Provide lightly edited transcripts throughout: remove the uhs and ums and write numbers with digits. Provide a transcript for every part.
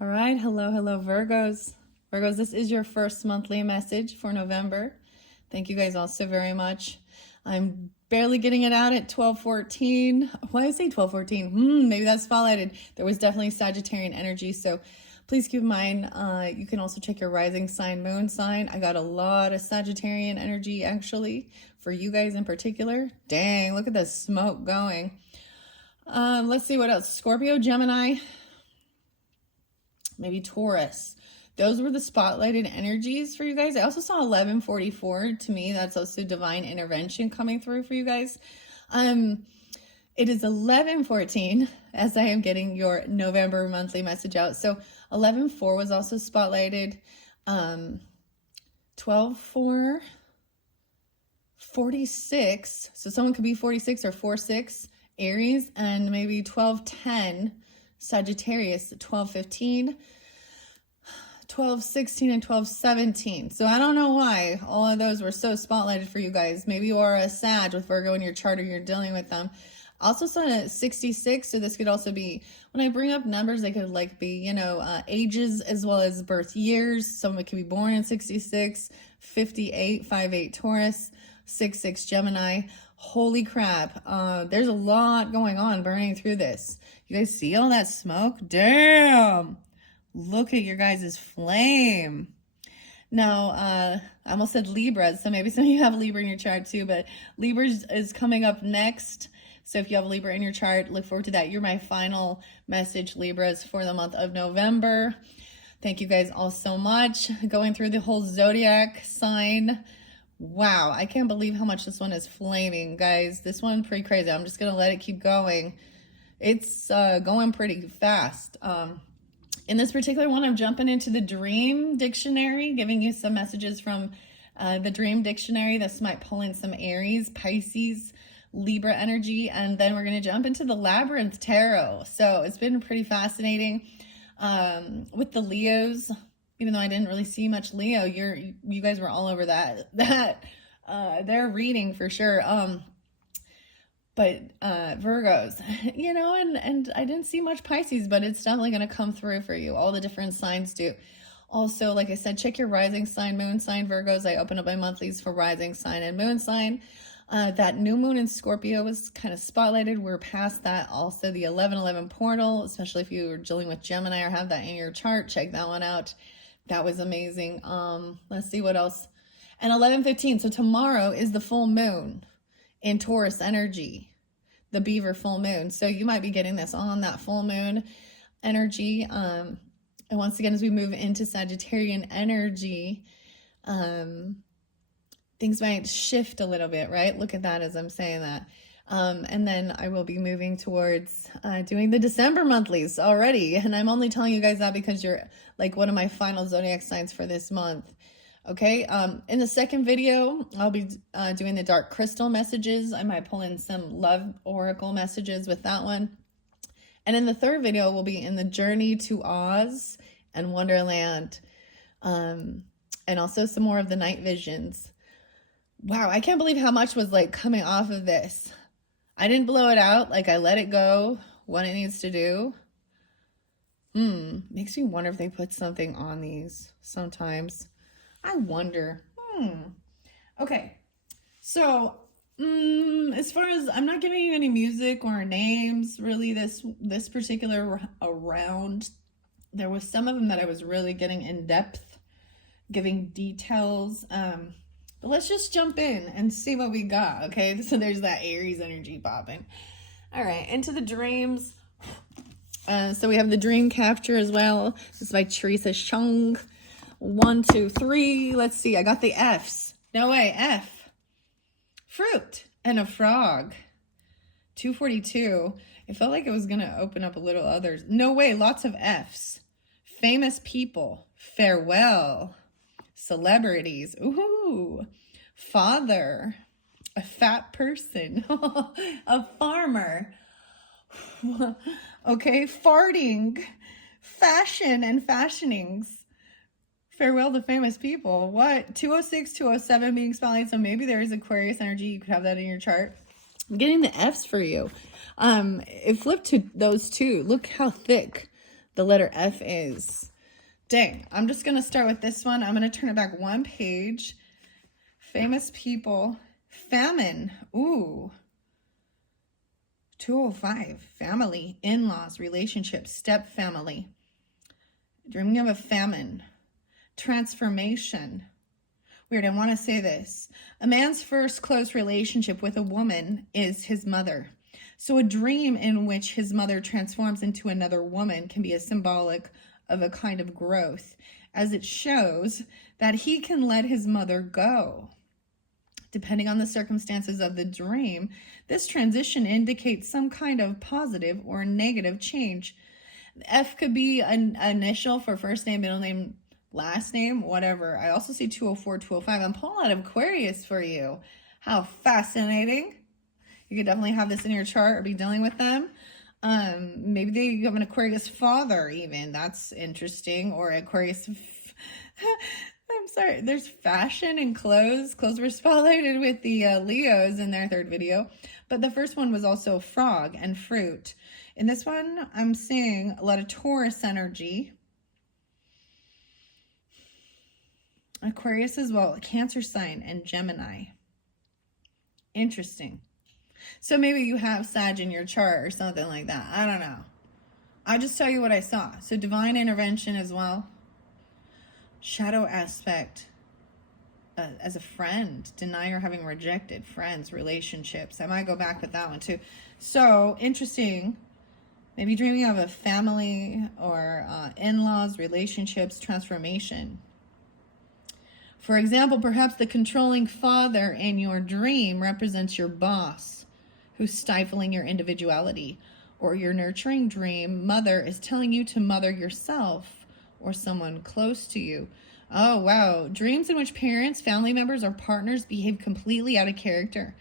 All right. Hello, hello, Virgos. Virgos, this is your first monthly message for November. Thank you guys all so very much. I'm barely getting it out at 12:14. Why did I say 12:14? Maybe that's spotlighted. There was definitely Sagittarian energy, so please keep in mind, you can also check your rising sign, moon sign. I got a lot of Sagittarian energy, actually, for you guys in particular. Dang, look at the smoke going. Let's see what else. Scorpio, Gemini, maybe Taurus. Those were the spotlighted energies for you guys. I also saw 1144. To me, that's also divine intervention coming through for you guys. It is 11:14 as I am getting your November monthly message out. So 11:4 was also spotlighted. 12:4, 46. So someone could be 46 or 46 Aries, and maybe 12:10 Sagittarius, 12:15. 12:16 and 12:17. So I don't know why all of those were so spotlighted for you guys. Maybe you are a Sag with Virgo in your chart, or you're dealing with them. Also saw a 66, so this could also be, when I bring up numbers, they could like be, ages as well as birth years. Someone could be born in 66, 58, 58 Taurus, 66 Gemini. Holy crap. There's a lot going on burning through this. You guys see all that smoke? Damn. Look at your guys' flame. Now, I almost said Libra, so maybe some of you have Libra in your chart too, but Libra is coming up next. So if you have Libra in your chart, look forward to that. You're my final message, Libras, for the month of November. Thank you guys all so much. Going through the whole zodiac sign. Wow, I can't believe how much this one is flaming, guys. This one's pretty crazy. I'm just going to let it keep going. It's going pretty fast. In this particular one, I'm jumping into the Dream Dictionary, giving you some messages from the Dream Dictionary. This might pull in some Aries, Pisces, Libra energy, and then we're going to jump into the Labyrinth Tarot. So it's been pretty fascinating with the Leos. Even though I didn't really see much Leo, you guys were all over that their reading for sure. But Virgos, and I didn't see much Pisces, but it's definitely going to come through for you. All the different signs do. Also, like I said, check your rising sign, moon sign, Virgos. I open up my monthlies for rising sign and moon sign. That new moon in Scorpio was kind of spotlighted. We're past that. Also, the 11:11 portal, especially if you were dealing with Gemini or have that in your chart, check that one out. That was amazing. Let's see what else. And 11:15. So tomorrow is the full moon in Taurus energy, the Beaver full moon. So you might be getting this on that full moon energy. And once again, as we move into Sagittarian energy, things might shift a little bit, right? Look at that as I'm saying that. And then I will be moving towards doing the December monthlies already. And I'm only telling you guys that because you're like one of my final zodiac signs for this month. Okay, in the second video, I'll be doing the dark crystal messages. I might pull in some love oracle messages with that one. And in the third video, we'll be in the journey to Oz and Wonderland. And also some more of the night visions. Wow, I can't believe how much was like coming off of this. I didn't blow it out. Like I let it go what it needs to do. Makes me wonder if they put something on these sometimes. I wonder. Okay. So, as far as I'm not giving you any music or names, really this particular round, there was some of them that I was really getting in depth, giving details. But let's just jump in and see what we got, okay? So there's that Aries energy popping. All right, into the dreams. So we have the dream capture as well. This is by Teresa Chung. 1, 2, 3. Let's see. I got the F's. No way. F. Fruit and a frog. 242. It felt like it was going to open up a little others. No way. Lots of F's. Famous people. Farewell. Celebrities. Ooh. Father. A fat person. A farmer. Okay. Farting. Fashion and fashionings. Farewell to famous people. What? 206, 207 being spotlighted. So maybe there is Aquarius energy. You could have that in your chart. I'm getting the F's for you. It flipped to those two. Look how thick the letter F is. Dang, I'm just going to start with this one. I'm going to turn it back one page. Famous people. Famine. Ooh. 205. Family, in-laws, relationships, step family. Dreaming of a famine. Transformation. Weird, I want to say this. A man's first close relationship with a woman is his mother. So a dream in which his mother transforms into another woman can be a symbolic of a kind of growth, as it shows that he can let his mother go. Depending on the circumstances of the dream, this transition indicates some kind of positive or negative change. F could be an initial for first name, middle name, last name, whatever. I also see 204, 205. I'm pulling out Aquarius for you. How fascinating. You could definitely have this in your chart or be dealing with them. Maybe they have an Aquarius father even. That's interesting. Or Aquarius... I'm sorry. There's fashion and clothes. Clothes were spotlighted with the Leos in their third video. But the first one was also frog and fruit. In this one, I'm seeing a lot of Taurus energy. Aquarius as well, Cancer sign, and Gemini. Interesting. So maybe you have Sag in your chart or something like that. I don't know. I'll just tell you what I saw. So divine intervention as well. Shadow aspect. As a friend. Denier having rejected. Friends, relationships. I might go back with that one too. So interesting. Maybe dreaming of a family or in-laws, relationships, transformation. For example, perhaps the controlling father in your dream represents your boss who's stifling your individuality, or your nurturing dream mother is telling you to mother yourself or someone close to you. Oh, wow. Dreams in which parents, family members, or partners behave completely out of character.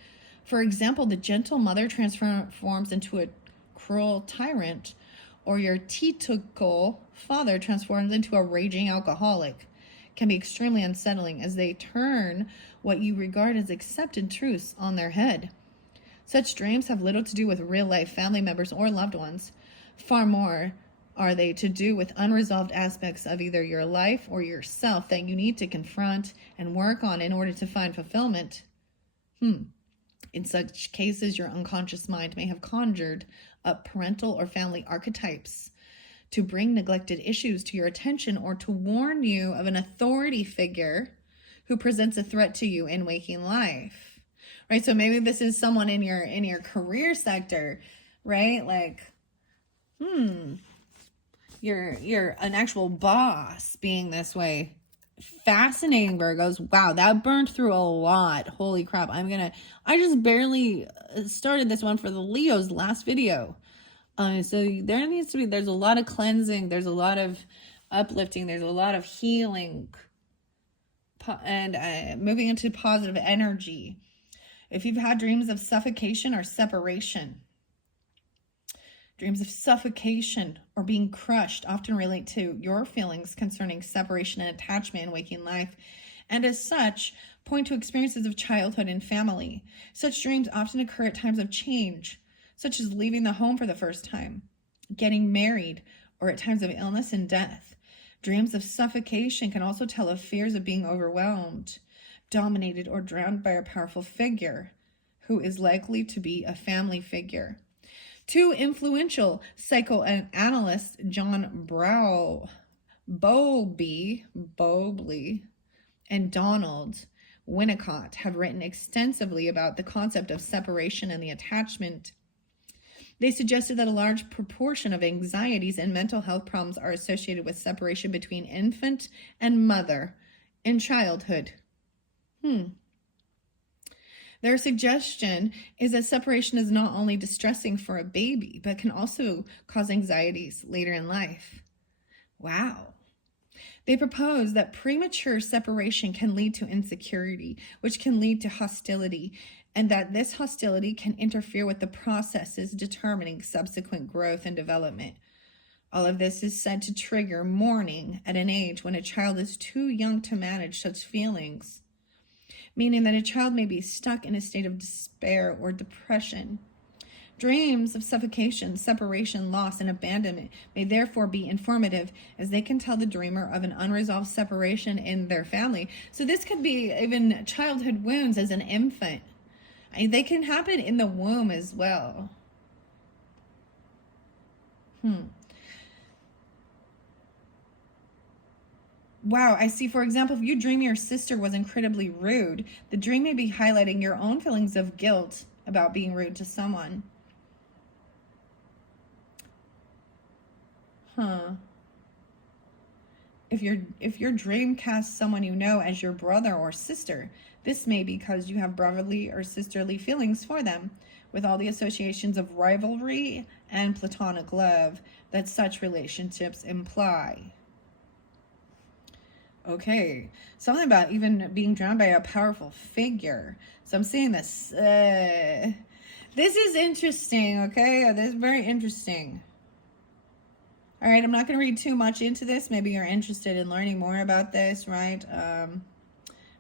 For example, the gentle mother transforms into a cruel tyrant, or your teetotal father transforms into a raging alcoholic. Can be extremely unsettling as they turn what you regard as accepted truths on their head. Such dreams have little to do with real-life family members or loved ones. Far more are they to do with unresolved aspects of either your life or yourself that you need to confront and work on in order to find fulfillment. In such cases, your unconscious mind may have conjured up parental or family archetypes to bring neglected issues to your attention or to warn you of an authority figure who presents a threat to you in waking life. Right? So maybe this is someone in your career sector, right? Like, you're an actual boss being this way. Fascinating, Virgos. Wow, that burned through a lot. Holy crap. I just barely started this one for the Leos last video. So there's a lot of cleansing, there's a lot of uplifting, there's a lot of healing, and moving into positive energy. If you've had dreams of suffocation or separation, dreams of suffocation or being crushed often relate to your feelings concerning separation and attachment in waking life, and as such, point to experiences of childhood and family. Such dreams often occur at times of change, such as leaving the home for the first time, getting married, or at times of illness and death. Dreams of suffocation can also tell of fears of being overwhelmed, dominated, or drowned by a powerful figure who is likely to be a family figure. Two influential psychoanalysts, John Bowlby and Donald Winnicott, have written extensively about the concept of separation and the attachment. They suggested that a large proportion of anxieties and mental health problems are associated with separation between infant and mother in childhood. Their suggestion is that separation is not only distressing for a baby, but can also cause anxieties later in life. Wow. They propose that premature separation can lead to insecurity, which can lead to hostility, and that this hostility can interfere with the processes determining subsequent growth and development. All of this is said to trigger mourning at an age when a child is too young to manage such feelings, meaning that a child may be stuck in a state of despair or depression. Dreams of suffocation, separation, loss, and abandonment may therefore be informative, as they can tell the dreamer of an unresolved separation in their family. So this could be even childhood wounds as an infant. They can happen in the womb as well. Wow, I see. For example, if you dream your sister was incredibly rude, the dream may be highlighting your own feelings of guilt about being rude to someone. If your dream casts someone you know as your brother or sister, this may be because you have brotherly or sisterly feelings for them, with all the associations of rivalry and platonic love that such relationships imply. Okay, something about even being drowned by a powerful figure. So I'm seeing this. This is interesting, okay? This is very interesting. All right, I'm not going to read too much into this. Maybe you're interested in learning more about this, right?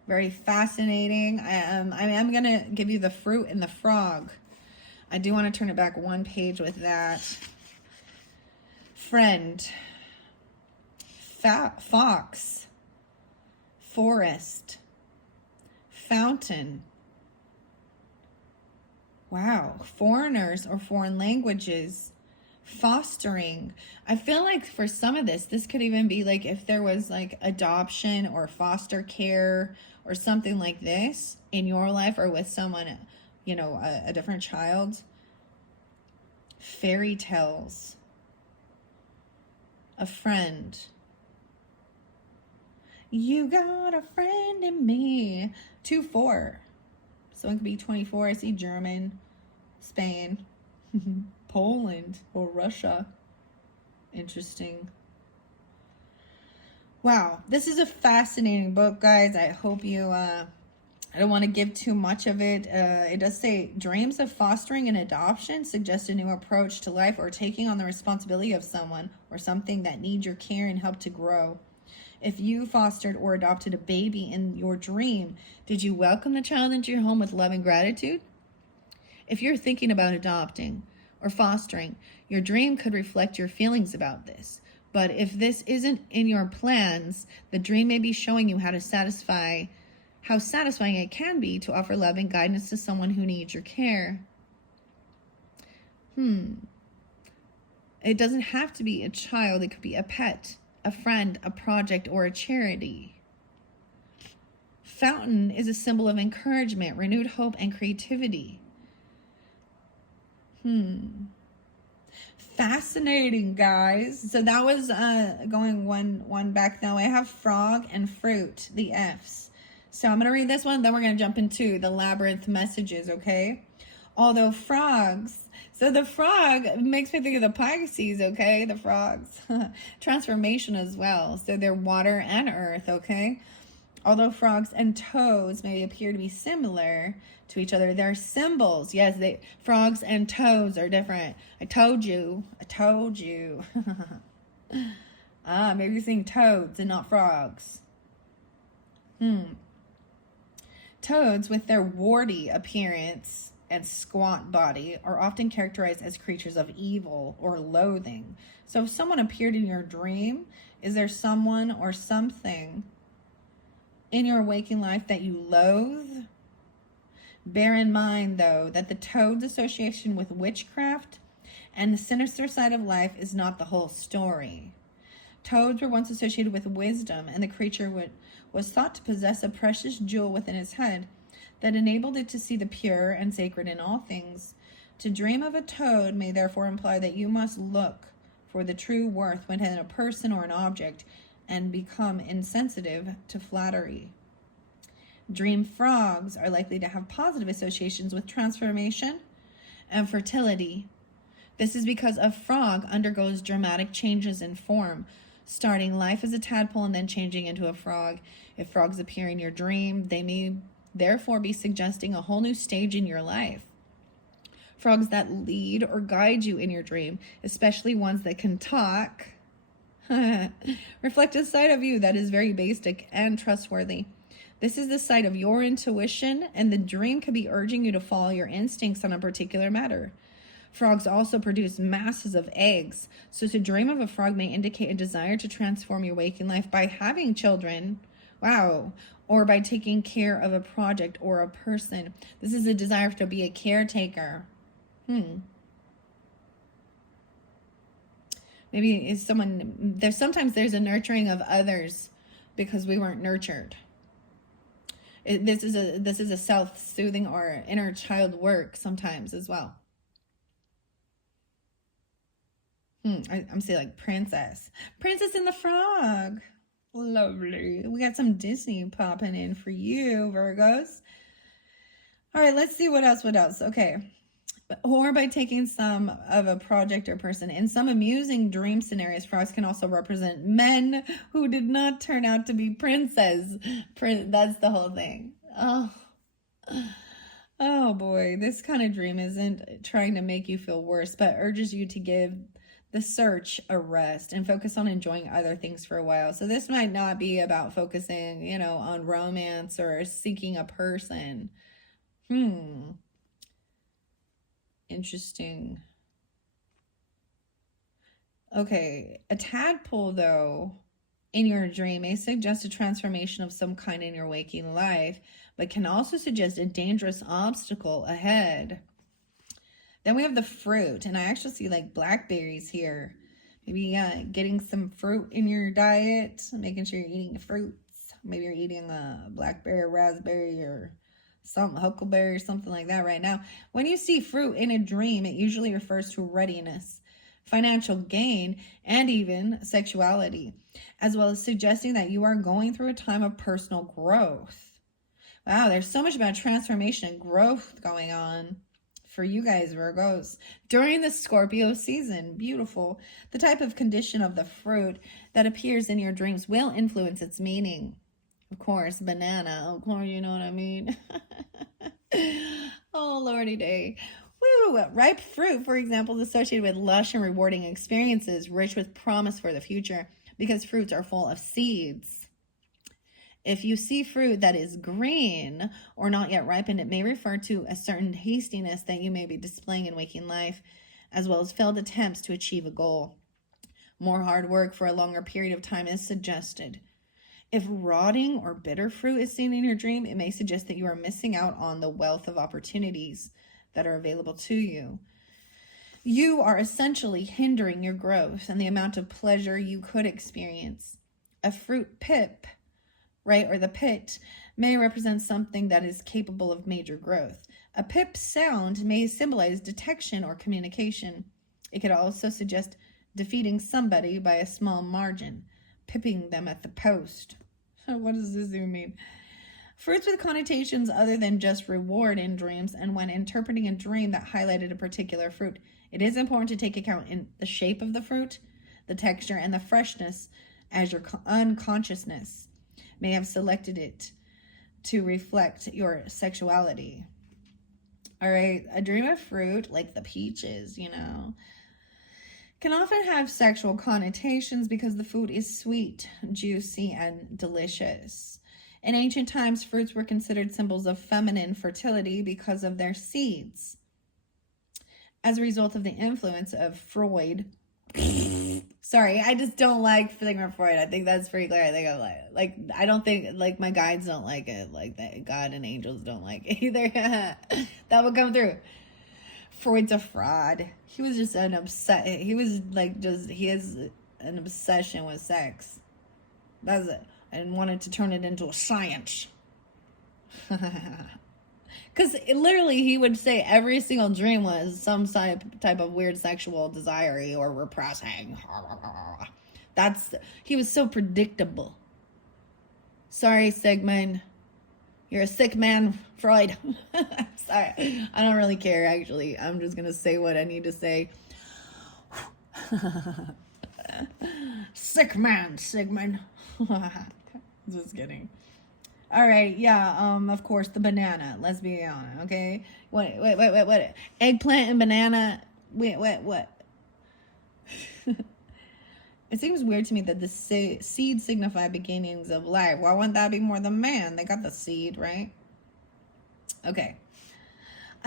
Very fascinating. I'm going to give you the fruit and the frog. I do want to turn it back one page with that. Friend. Fox. Forest. Fountain. Wow. Foreigners or foreign languages. Fostering. I feel like for some of this could even be like if there was like adoption or foster care or something like this in your life or with someone, you know, a different child. Fairy tales. A friend. You got a friend in me. 2-4. So it could be 24. I see German, Spain, Poland, or Russia. Interesting. Wow, this is a fascinating book, guys. I hope you, I don't want to give too much of it. It does say, dreams of fostering and adoption suggest a new approach to life or taking on the responsibility of someone or something that needs your care and help to grow. If you fostered or adopted a baby in your dream, did you welcome the child into your home with love and gratitude? If you're thinking about adopting or fostering, your dream could reflect your feelings about this. But if this isn't in your plans, the dream may be showing you how satisfying it can be to offer love and guidance to someone who needs your care. It doesn't have to be a child. It could be a pet, a friend, a project, or a charity. Fountain is a symbol of encouragement, renewed hope, and creativity. Fascinating, guys. So that was going one back. Now I have frog and fruit, the F's. So I'm going to read this one, then we're going to jump into the labyrinth messages, okay? Although frogs, so the frog makes me think of the Pisces, okay? The frogs. Transformation as well. So they're water and earth, okay? Although frogs and toads may appear to be similar to each other, they're symbols. Yes, frogs and toads are different. I told you. Maybe you're seeing toads and not frogs. Toads, with their warty appearance and squat body, are often characterized as creatures of evil or loathing. So if someone appeared in your dream, is there someone or something in your waking life that you loathe? Bear in mind, though, that the toad's association with witchcraft and the sinister side of life is not the whole story. Toads were once associated with wisdom, and the creature was thought to possess a precious jewel within its head that enabled it to see the pure and sacred in all things. To dream of a toad may therefore imply that you must look for the true worth within a person or an object and become insensitive to flattery. Dream frogs are likely to have positive associations with transformation and fertility. This is because a frog undergoes dramatic changes in form, starting life as a tadpole and then changing into a frog. If frogs appear in your dream, they may therefore be suggesting a whole new stage in your life. Frogs that lead or guide you in your dream, especially ones that can talk, reflect a side of you that is very basic and trustworthy. This is the side of your intuition, and the dream could be urging you to follow your instincts on a particular matter. Frogs also produce masses of eggs. So to dream of a frog may indicate a desire to transform your waking life by having children. Wow. Or by taking care of a project or a person. This is a desire to be a caretaker. Maybe is someone there's sometimes there's a nurturing of others because we weren't nurtured. This is a self-soothing or inner child work sometimes as well. I'm saying like princess and the frog. Lovely. We got some Disney popping in for you, Virgos. All right, let's see what else. Okay. Or by taking some of a project or person. In some amusing dream scenarios, frogs can also represent men who did not turn out to be princes. That's the whole thing. Oh boy, this kind of dream isn't trying to make you feel worse, but urges you to give the search a rest and focus on enjoying other things for a while. So this might not be about focusing, on romance or seeking a person. Interesting. Okay, a tadpole, though, in your dream may suggest a transformation of some kind in your waking life, but can also suggest a dangerous obstacle ahead. Then we have the fruit, and I actually see like blackberries here. Maybe getting some fruit in your diet, making sure you're eating fruits. Maybe you're eating a blackberry, raspberry, or some huckleberry or something like that right now. When you see fruit in a dream, it usually refers to readiness, financial gain, and even sexuality, as well as suggesting that you are going through a time of personal growth. Wow, there's so much about transformation and growth going on for you guys, Virgos, during the Scorpio season. Beautiful. The type of condition of the fruit that appears in your dreams will influence its meaning. Of course, banana. Of course, you know what I mean. Oh, lordy day. Woo! Ripe fruit, for example, is associated with lush and rewarding experiences, rich with promise for the future, because fruits are full of seeds. If you see fruit that is green or not yet ripened, it may refer to a certain hastiness that you may be displaying in waking life, as well as failed attempts to achieve a goal. More hard work for a longer period of time is suggested. If rotting or bitter fruit is seen in your dream, it may suggest that you are missing out on the wealth of opportunities that are available to you. You are essentially hindering your growth and the amount of pleasure you could experience. A fruit pip, right, or the pit, may represent something that is capable of major growth. A pip sound may symbolize detection or communication. It could also suggest defeating somebody by a small margin, pipping them at the post. What does this even mean? Fruits with connotations other than just reward in dreams, and when interpreting a dream that highlighted a particular fruit, it is important to take account in the shape of the fruit, the texture, and the freshness, as your unconsciousness may have selected it to reflect your sexuality. All right, a dream of fruit, like the peaches, can often have sexual connotations because the food is sweet, juicy, and delicious. In ancient times, fruits were considered symbols of feminine fertility because of their seeds. As a result of the influence of Freud, sorry, I just don't like Sigmund Freud. I think that's pretty clear. I think I don't think, my guides don't like it, like that God and angels don't like it either. That would come through. Freud's a fraud. He was just he has an obsession with sex. That's it. And wanted to turn it into a science. Because literally he would say every single dream was some type of weird sexual desire or repressing. He was so predictable. Sorry, Sigmund. You're a sick man, Freud. Sorry. I don't really care, actually. I'm just going to say what I need to say. Sick man, Sigmund. Just kidding. All right, yeah, of course, the banana. Let's be honest, okay? What? Eggplant and banana. Wait, what? It seems weird to me that the seed signify beginnings of life. Why wouldn't that be more the man? They got the seed, right? Okay.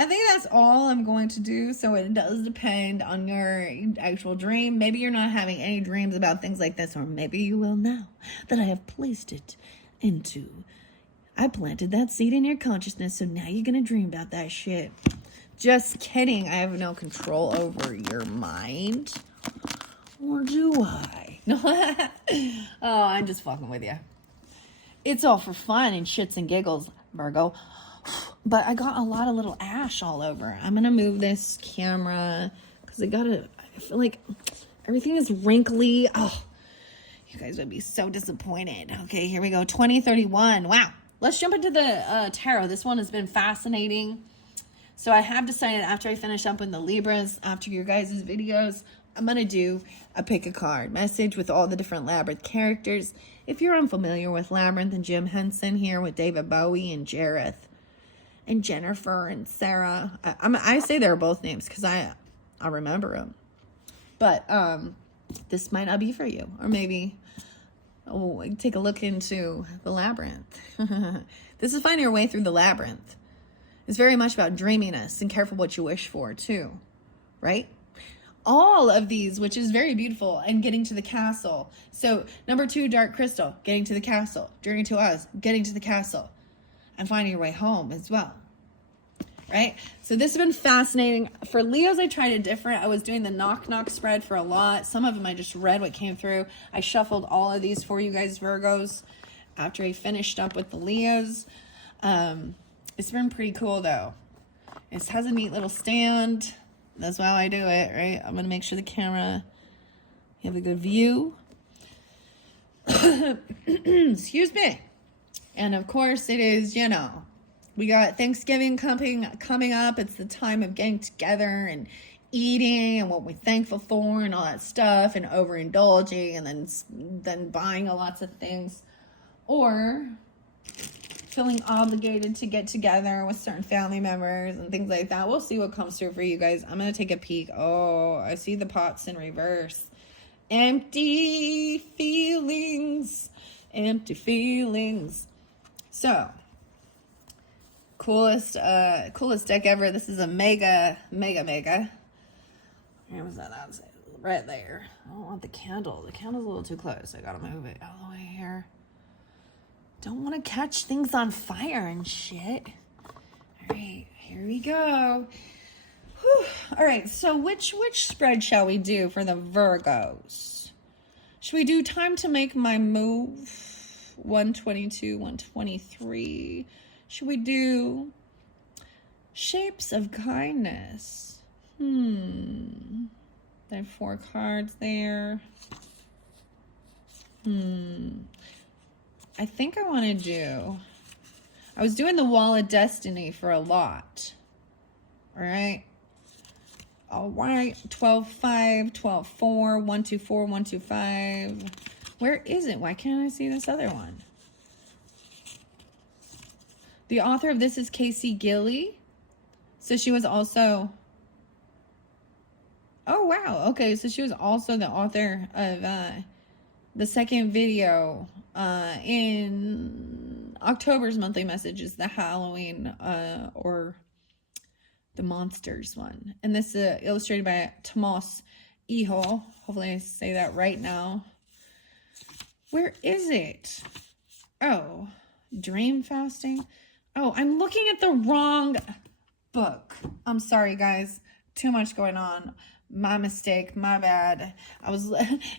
I think that's all I'm going to do. So it does depend on your actual dream. Maybe you're not having any dreams about things like this, or maybe you will now that I have placed it into. I planted that seed in your consciousness, so now you're going to dream about that shit. Just kidding. I have no control over your mind. Or do I? No. Oh, I'm just fucking with you. It's all for fun and shits and giggles, Virgo. But I got a lot of little ash all over. I'm going to move this camera because I feel like everything is wrinkly. Oh, you guys would be so disappointed. Okay, here we go. 2031. Wow. Let's jump into the tarot. This one has been fascinating. So I have decided after I finish up with the Libras, after your guys' videos, I'm going to do a pick a card message with all the different Labyrinth characters. If you're unfamiliar with Labyrinth and Jim Henson here with David Bowie and Jareth and Jennifer and Sarah. I say they're both names because I remember them. But this might not be for you. Or maybe take a look into the Labyrinth. This is finding your way through the Labyrinth. It's very much about dreaminess and careful what you wish for too. Right? All of these, which is very beautiful, and getting to the castle. So number 2, Dark Crystal, getting to the castle. Journey to Oz, getting to the castle. And finding your way home as well. Right? So this has been fascinating. For Leos, I tried it different. I was doing the knock-knock spread for a lot. Some of them I just read what came through. I shuffled all of these for you guys, Virgos, after I finished up with the Leos. It's been pretty cool, though. It has a neat little stand. That's how I do it, right? I'm going to make sure the camera, you have a good view. Excuse me. And of course it is, we got Thanksgiving coming up. It's the time of getting together and eating and what we're thankful for and all that stuff, and overindulging and then buying lots of things, or feeling obligated to get together with certain family members and things like that. We'll see what comes through for you guys. I'm going to take a peek. Oh, I see the pots in reverse. Empty feelings. Empty feelings. So, coolest deck ever. This is a mega. Where was that? That's right there. I don't want the candle. The candle's a little too close. I gotta move it all the way here. Don't want to catch things on fire and shit. All right, here we go. Whew. All right, so which spread shall we do for the Virgos? Should we do time to make my move? 122, 123. Should we do shapes of kindness? I have 4 cards there. I think I want to do, I was doing the Wall of Destiny for a lot. All right. 12-5, 12-4, 124, 125. Where is it? Why can't I see this other one? The author of this is Casey Gilly. So she was also, oh wow, okay, so she was also the author of the second video in October's monthly message is the Halloween or the monsters one. And this is illustrated by Tomas Iho. Hopefully I say that right now. Where is it? Oh, dream fasting. Oh, I'm looking at the wrong book. I'm sorry, guys. Too much going on. My mistake. My bad.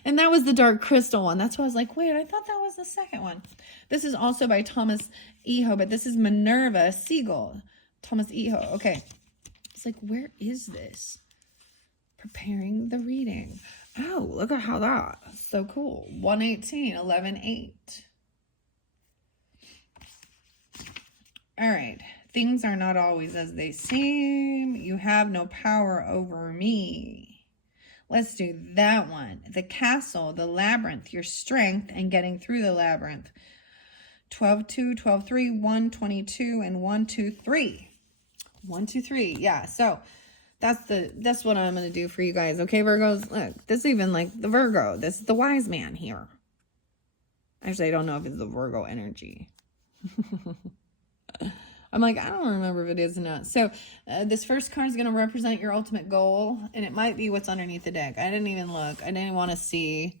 And that was the Dark Crystal one. That's why I was like, wait, I thought that was the second one. This is also by Thomas Iho, but this is Minerva Siegel. Thomas Iho. Okay. It's like, where is this? Preparing the reading. Oh, look at how that's so cool. 118, 11-8. All right. Things are not always as they seem. You have no power over me. Let's do that one. The castle, the labyrinth, your strength, and getting through the labyrinth. 12-2, 12-3, 122, and 123. 123. Yeah, so that's what I'm going to do for you guys. Okay, Virgos? Look, this is even like the Virgo. This is the wise man here. Actually, I don't know if it's the Virgo energy. I'm like, I don't remember if it is or not. So this first card is going to represent your ultimate goal, and it might be what's underneath the deck. I didn't even look. I didn't want to see.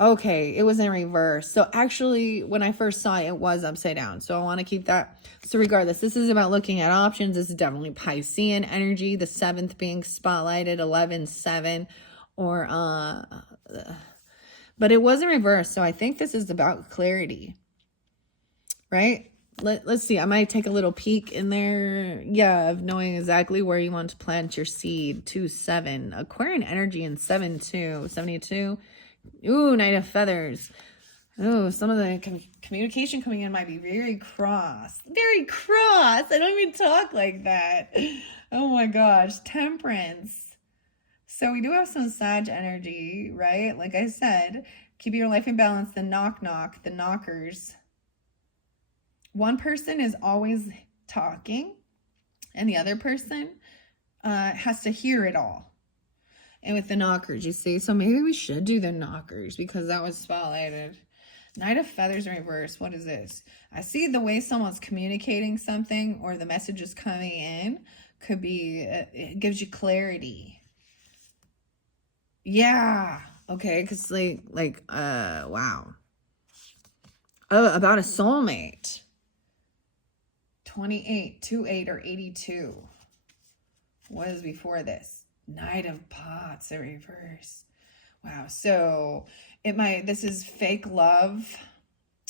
Okay, it was in reverse. So actually, when I first saw it, it was upside down. So I want to keep that. So regardless, this is about looking at options. This is definitely Piscean energy. The 7th being spotlighted, 11-7, or but it was in reverse. So I think this is about clarity, right? Let's see. I might take a little peek in there. Yeah, of knowing exactly where you want to plant your seed. 2-7, Aquarian energy, and 7-2, 72. Ooh, Knight of Feathers. Oh, some of the communication coming in might be very cross. Very cross. I don't even talk like that. Oh my gosh. Temperance. So we do have some Sag energy, right? Like I said, keeping your life in balance. The knock, the knockers. One person is always talking, and the other person has to hear it all. And with the knockers, you see. So maybe we should do the knockers because that was spotlighted. Knight of Feathers in reverse. What is this? I see the way someone's communicating something or the message is coming in could be, it gives you clarity. Yeah. Okay. Because wow. Oh, about a soulmate. 28, 28, or 82. What is before this? Knight of Pots in reverse. Wow. So this is fake love.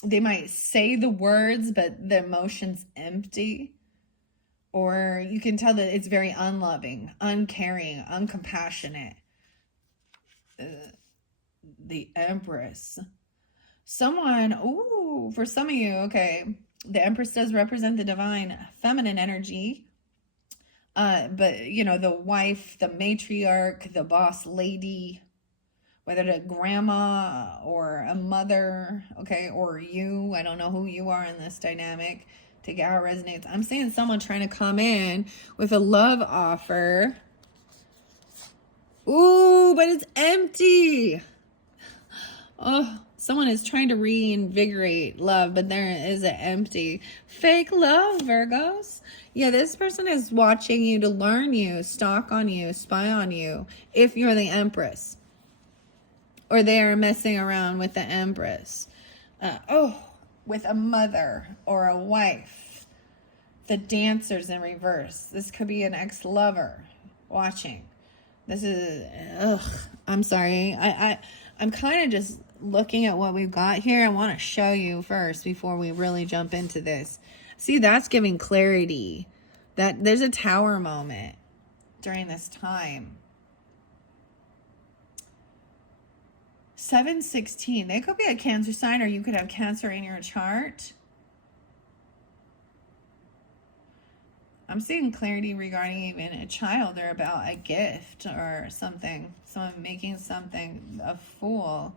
They might say the words, but the emotion's empty. Or you can tell that it's very unloving, uncaring, uncompassionate. The Empress. For some of you, okay, the Empress does represent the divine feminine energy. But, the wife, the matriarch, the boss lady, whether it's a grandma or a mother, okay, or you, I don't know who you are in this dynamic, take it how it resonates. I'm seeing someone trying to come in with a love offer. Ooh, but it's empty. Oh, someone is trying to reinvigorate love, but there is an empty. Fake love, Virgos. Yeah, this person is watching you to learn you, stalk on you, spy on you, if you're the Empress. Or they are messing around with the Empress. With a mother or a wife. The Dancers in reverse. This could be an ex-lover watching. This is, I'm sorry. I'm kind of just looking at what we've got here. I want to show you first before we really jump into this. See, that's giving clarity. That there's a Tower moment during this time. 7-16. They could be a Cancer sign, or you could have Cancer in your chart. I'm seeing clarity regarding even a child or about a gift or something. Someone making something a fool.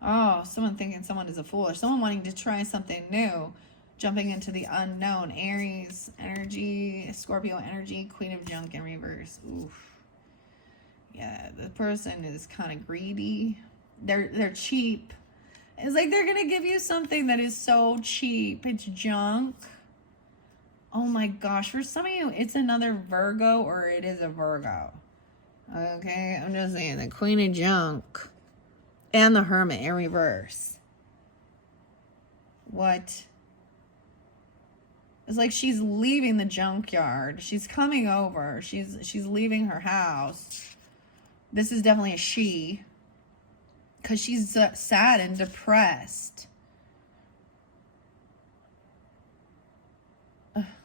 Oh, someone thinking someone is a fool, or someone wanting to try something new, jumping into the unknown. Aries energy, Scorpio energy, Queen of Junk in reverse. Oof. Yeah, the person is kind of greedy. They're cheap. It's like they're gonna give you something that is so cheap. It's junk. Oh my gosh, for some of you, it's another Virgo, or it is a Virgo. Okay, I'm just saying, the Queen of Junk and the Hermit in reverse. What? It's like she's leaving the junkyard. She's coming over. She's leaving her house. This is definitely a she, because she's sad and depressed.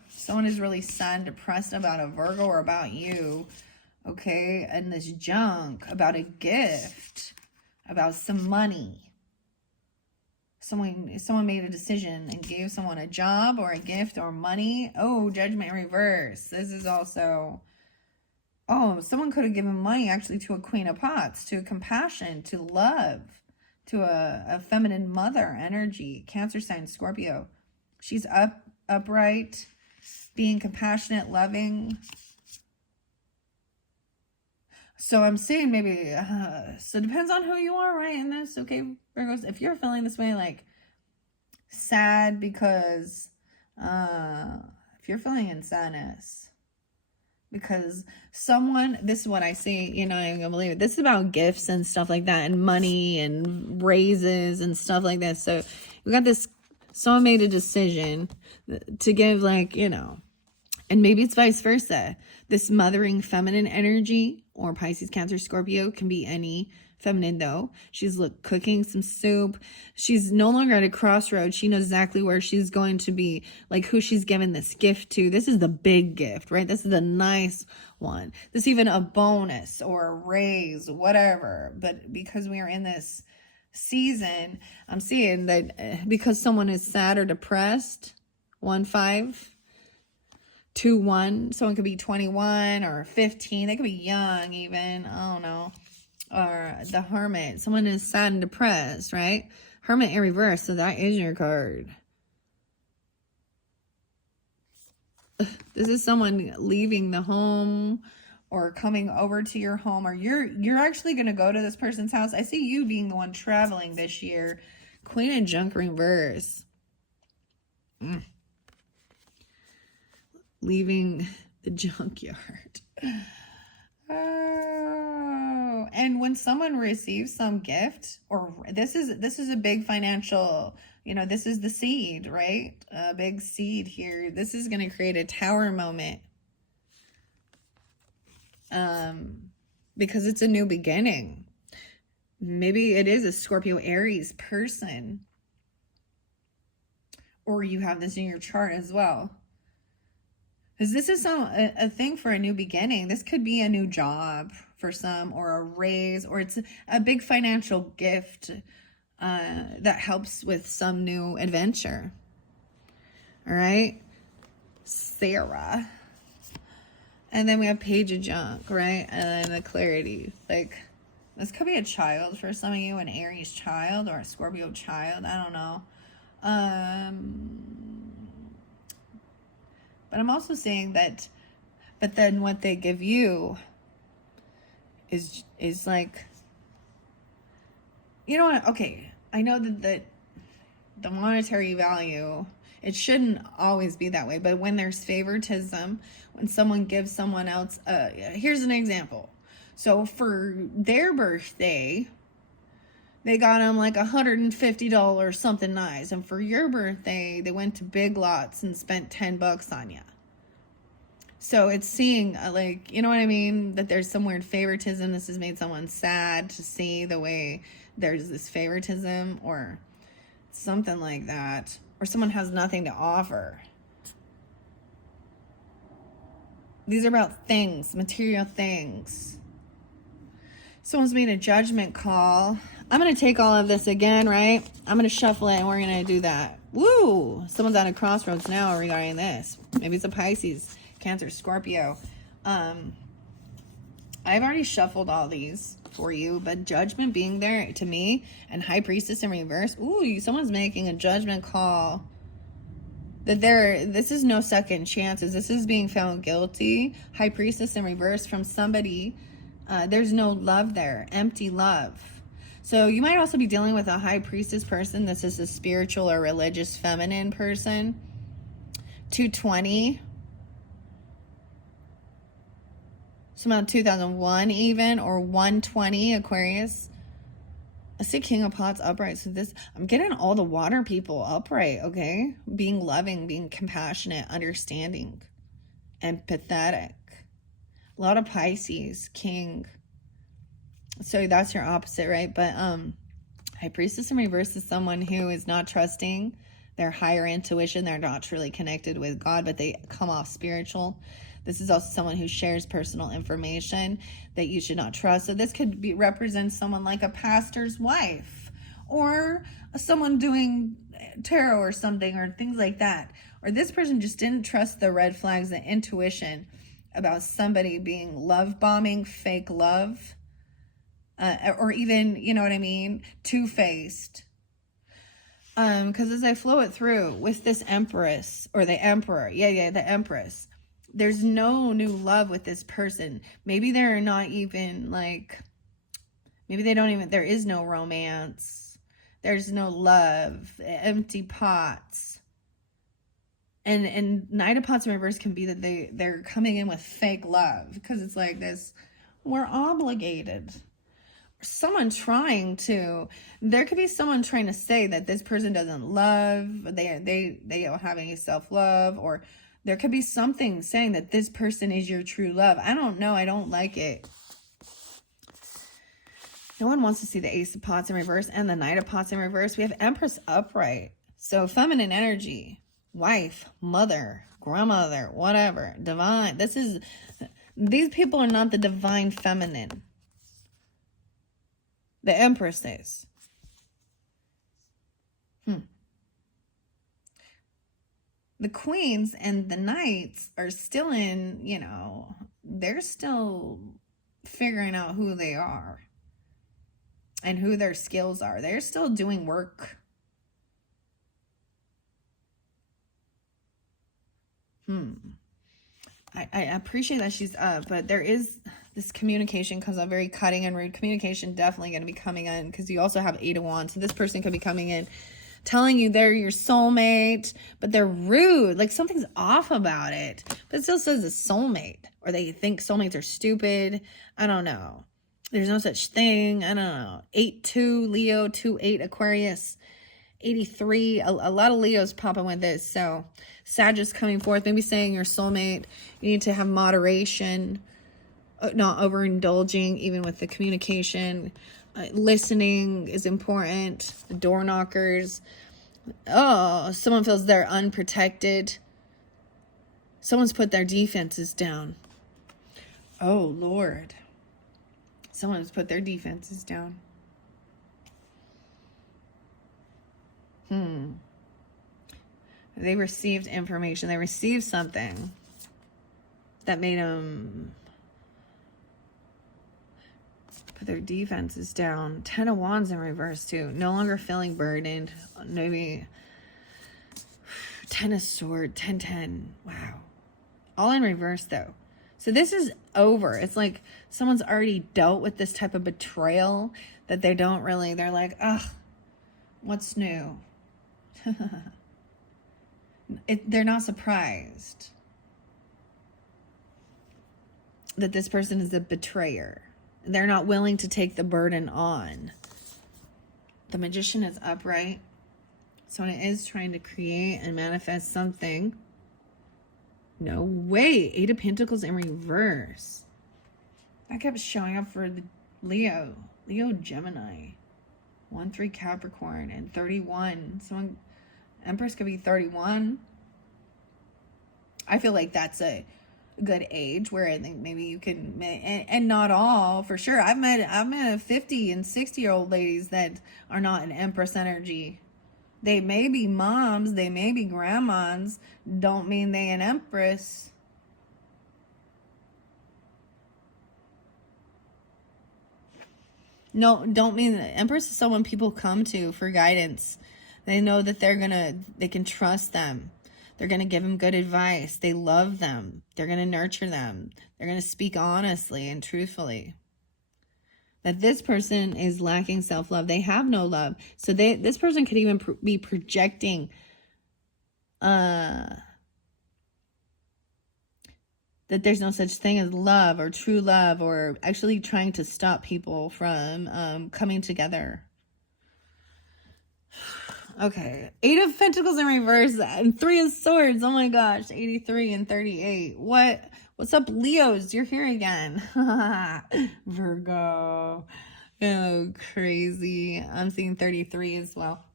Someone is really sad and depressed about a Virgo or about you, okay? And this junk, about a gift, about some money. Someone made a decision and gave someone a job or a gift or money. Oh, Judgment in reverse. This is also, someone could have given money actually to a Queen of Pots, to compassion, to love, to a feminine mother energy. Cancer sign, Scorpio. She's upright, being compassionate, loving. So I'm saying maybe, so it depends on who you are, right, in this, okay, Virgos? If you're feeling this way, like, sad because if you're feeling in sadness, because someone, this is what I see, you're not even gonna believe it. This is about gifts and stuff like that, and money and raises and stuff like that. So we got this, someone made a decision to give, like, you know, and maybe it's vice versa. This mothering feminine energy, or Pisces, Cancer, Scorpio, can be any feminine though. She's cooking some soup. She's no longer at a crossroads. She knows exactly where she's going to be, like who she's given this gift to. This is the big gift, right? This is the nice one. This is even a bonus or a raise, whatever. But because we are in this season, I'm seeing that because someone is sad or depressed, 1-5, 2-1, someone could be 21 or 15. They could be young even, I don't know. Or the Hermit, someone is sad and depressed, right? Hermit in reverse, so that is your card. This is someone leaving the home or coming over to your home, or you're actually going to go to this person's house. I see you being the one traveling this year. Queen of Junk reverse. Leaving the junkyard. And when someone receives some gift, or this is a big financial, you know, this is the seed, right? A big seed here. This is going to create a tower moment. Because it's a new beginning. Maybe it is a Scorpio Aries person. Or you have this in your chart as well. Because this is a thing for a new beginning. This could be a new job for some, or a raise, or it's a big financial gift that helps with some new adventure. All right, Sarah. And then we have Page of Junk, right? And then the Clarity. Like, this could be a child for some of you, an Aries child or a Scorpio child. I don't know. But I'm also saying that, but then what they give you is like, you know what? Okay, I know that the monetary value, it shouldn't always be that way. But when there's favoritism, when someone gives someone else, here's an example. So for their birthday, they got them like $150, something nice. And for your birthday, they went to Big Lots and spent $10 on you. So it's seeing, like, you know what I mean? That there's some weird favoritism. This has made someone sad to see the way there's this favoritism or something like that. Or someone has nothing to offer. These are about things, material things. Someone's made a judgment call. I'm going to take all of this again, right? I'm going to shuffle it and we're going to do that. Woo! Someone's at a crossroads now regarding this. Maybe it's a Pisces, Cancer, Scorpio. I've already shuffled all these for you, but judgment being there to me and High Priestess in reverse. Ooh, someone's making a judgment call. That this is no second chances. This is being found guilty. High Priestess in reverse from somebody. There's no love there. Empty love. So you might also be dealing with a High Priestess person. This is a spiritual or religious feminine person. 220. Some about 2001 even, or 120 Aquarius. I see King of Pots upright. So this, I'm getting all the water people upright, okay? Being loving, being compassionate, understanding, empathetic. A lot of Pisces, King. So that's your opposite, right? But High Priestess in reverse is someone who is not trusting their higher intuition. They're not truly connected with God, but they come off spiritual. This is also someone who shares personal information that you should not trust. So this could be represent someone like a pastor's wife, or someone doing tarot or something, or things like that. Or this person just didn't trust the red flags, the intuition about somebody being love bombing, fake love, or even, you know what I mean, two-faced. Because as I flow it through with this Empress, or the Emperor, the Empress, there's no new love with this person. Maybe they're not even like, maybe they don't even, there is no romance. There's no love, empty pots. And Knight of Pots in reverse can be that they're coming in with fake love, because it's like this, we're obligated. Someone trying to, there could be someone trying to say that this person doesn't love, they don't have any self-love, or there could be something saying that this person is your true love. I don't know. I don't like it. No one wants to see the Ace of Pots in reverse and the Knight of Pots in reverse. We have Empress upright. So feminine energy, wife, mother, grandmother, whatever, divine. These people are not the divine feminine. The Empress is. The Queens and the Knights are still in, they're still figuring out who they are and who their skills are. They're still doing work. I appreciate that she's up, but there is this communication comes up, very cutting and rude communication, definitely going to be coming in, because you also have 8 of Wands. So this person could be coming in telling you they're your soulmate, but they're rude. Like something's off about it, but it still says a soulmate, or they think soulmates are stupid. I don't know. There's no such thing. I don't know. 8-2 Leo, 2-8 Aquarius, 83. A lot of Leos popping with this. So Sag is coming forth, maybe saying your soulmate. You need to have moderation, not overindulging, even with the communication. Listening is important. The door knockers. Oh, someone feels they're unprotected. Someone's put their defenses down. Oh, Lord. Someone's put their defenses down. They received information. They received something that made them put their defenses down. 10 of Wands in reverse too. No longer feeling burdened. Maybe 10 of Swords, 10-10. Wow. All in reverse though. So this is over. It's like someone's already dealt with this type of betrayal that they don't really, they're like, ugh, what's new? They're not surprised that this person is a betrayer. They're not willing to take the burden on. The Magician is upright. So it is trying to create and manifest something. No way. 8 of Pentacles in reverse. That kept showing up for the Leo. Leo Gemini. 1-3 Capricorn and 31. Someone, Empress could be 31. I feel like that's a good age where I think maybe you can, and not all for sure. I've met 50 and 60-year-old ladies that are not an Empress energy. They may be moms, they may be grandmas, don't mean they an Empress. No, don't mean that. Empress is someone people come to for guidance. They know that they can trust them. They're going to give them good advice. They love them. They're going to nurture them. They're going to speak honestly and truthfully. That this person is lacking self-love. They have no love. So this person could even be projecting that there's no such thing as love or true love, or actually trying to stop people from coming together. Okay, 8 of Pentacles in reverse and 3 of Swords. Oh my gosh, 83 and 38. What's up, Leos? You're here again. Virgo. Oh, crazy. I'm seeing 33 as well.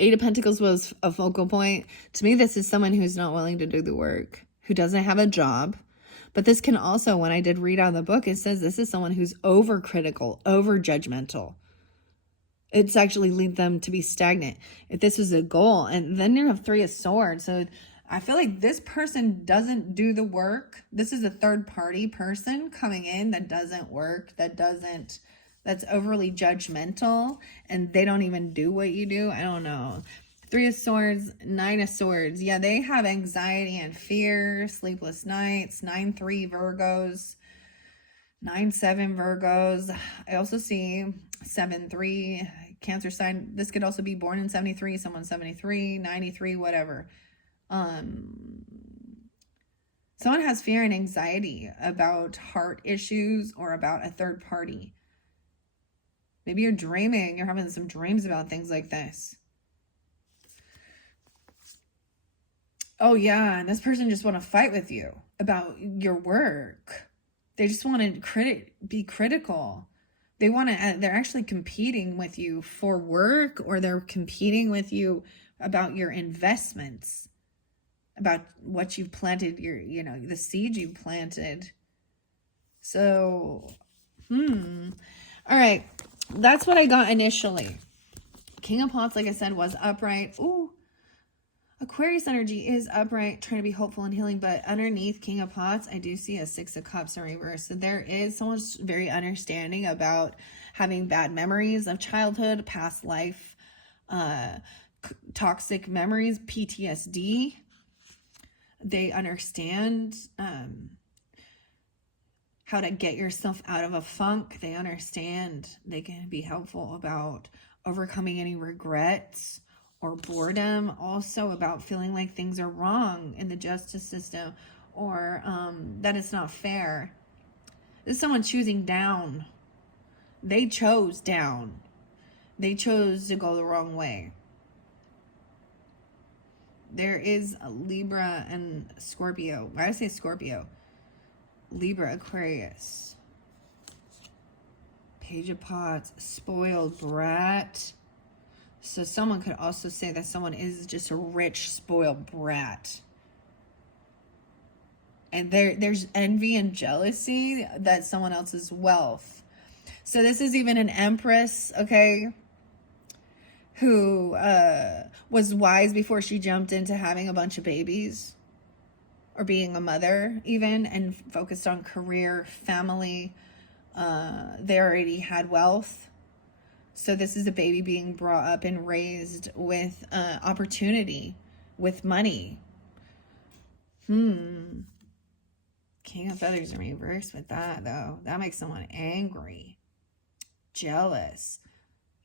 8 of Pentacles was a focal point. To me, this is someone who's not willing to do the work, who doesn't have a job. But this can also, when I did read out the book, it says this is someone who's overcritical, over-judgmental. It's actually lead them to be stagnant if this is a goal. And then you have 3 of Swords. So I feel like this person doesn't do the work. This is a third party person coming in that doesn't work, that's overly judgmental, and they don't even do what you do. I don't know. 3 of Swords, 9 of Swords. Yeah, they have anxiety and fear, sleepless nights. 9-3 Virgos, 9-7 Virgos. I also see 7-3 Cancer sign. This could also be born in 73, someone 73, 93, whatever. Someone has fear and anxiety about heart issues or about a third party. Maybe you're dreaming, you're having some dreams about things like this. Oh yeah, and this person just want to fight with you about your work. They just want to be critical. They're actually competing with you for work, or they're competing with you about your investments, about what you've planted, the seed you planted. So, all right. That's what I got initially. King of Pots, like I said, was upright. Ooh, Aquarius energy is upright, trying to be hopeful and healing, but underneath King of Pots, I do see a Six of Cups in reverse. So there is someone's very understanding about having bad memories of childhood, past life, toxic memories, PTSD. They understand how to get yourself out of a funk. They understand. They can be helpful about overcoming any regrets or boredom, also about feeling like things are wrong in the justice system, or that it's not fair. This is someone choosing down. They chose down. They chose to go the wrong way. There is a Libra and Scorpio. Why do I say Scorpio? Libra, Aquarius. Page of Pots, spoiled brat. So someone could also say that someone is just a rich, spoiled brat. And there's envy and jealousy that someone else's wealth. So this is even an empress, okay, who was wise before she jumped into having a bunch of babies, or being a mother even, and focused on career, family. They already had wealth. So this is a baby being brought up and raised with opportunity, with money. King of Feathers in reverse with that, though. That makes someone angry, jealous.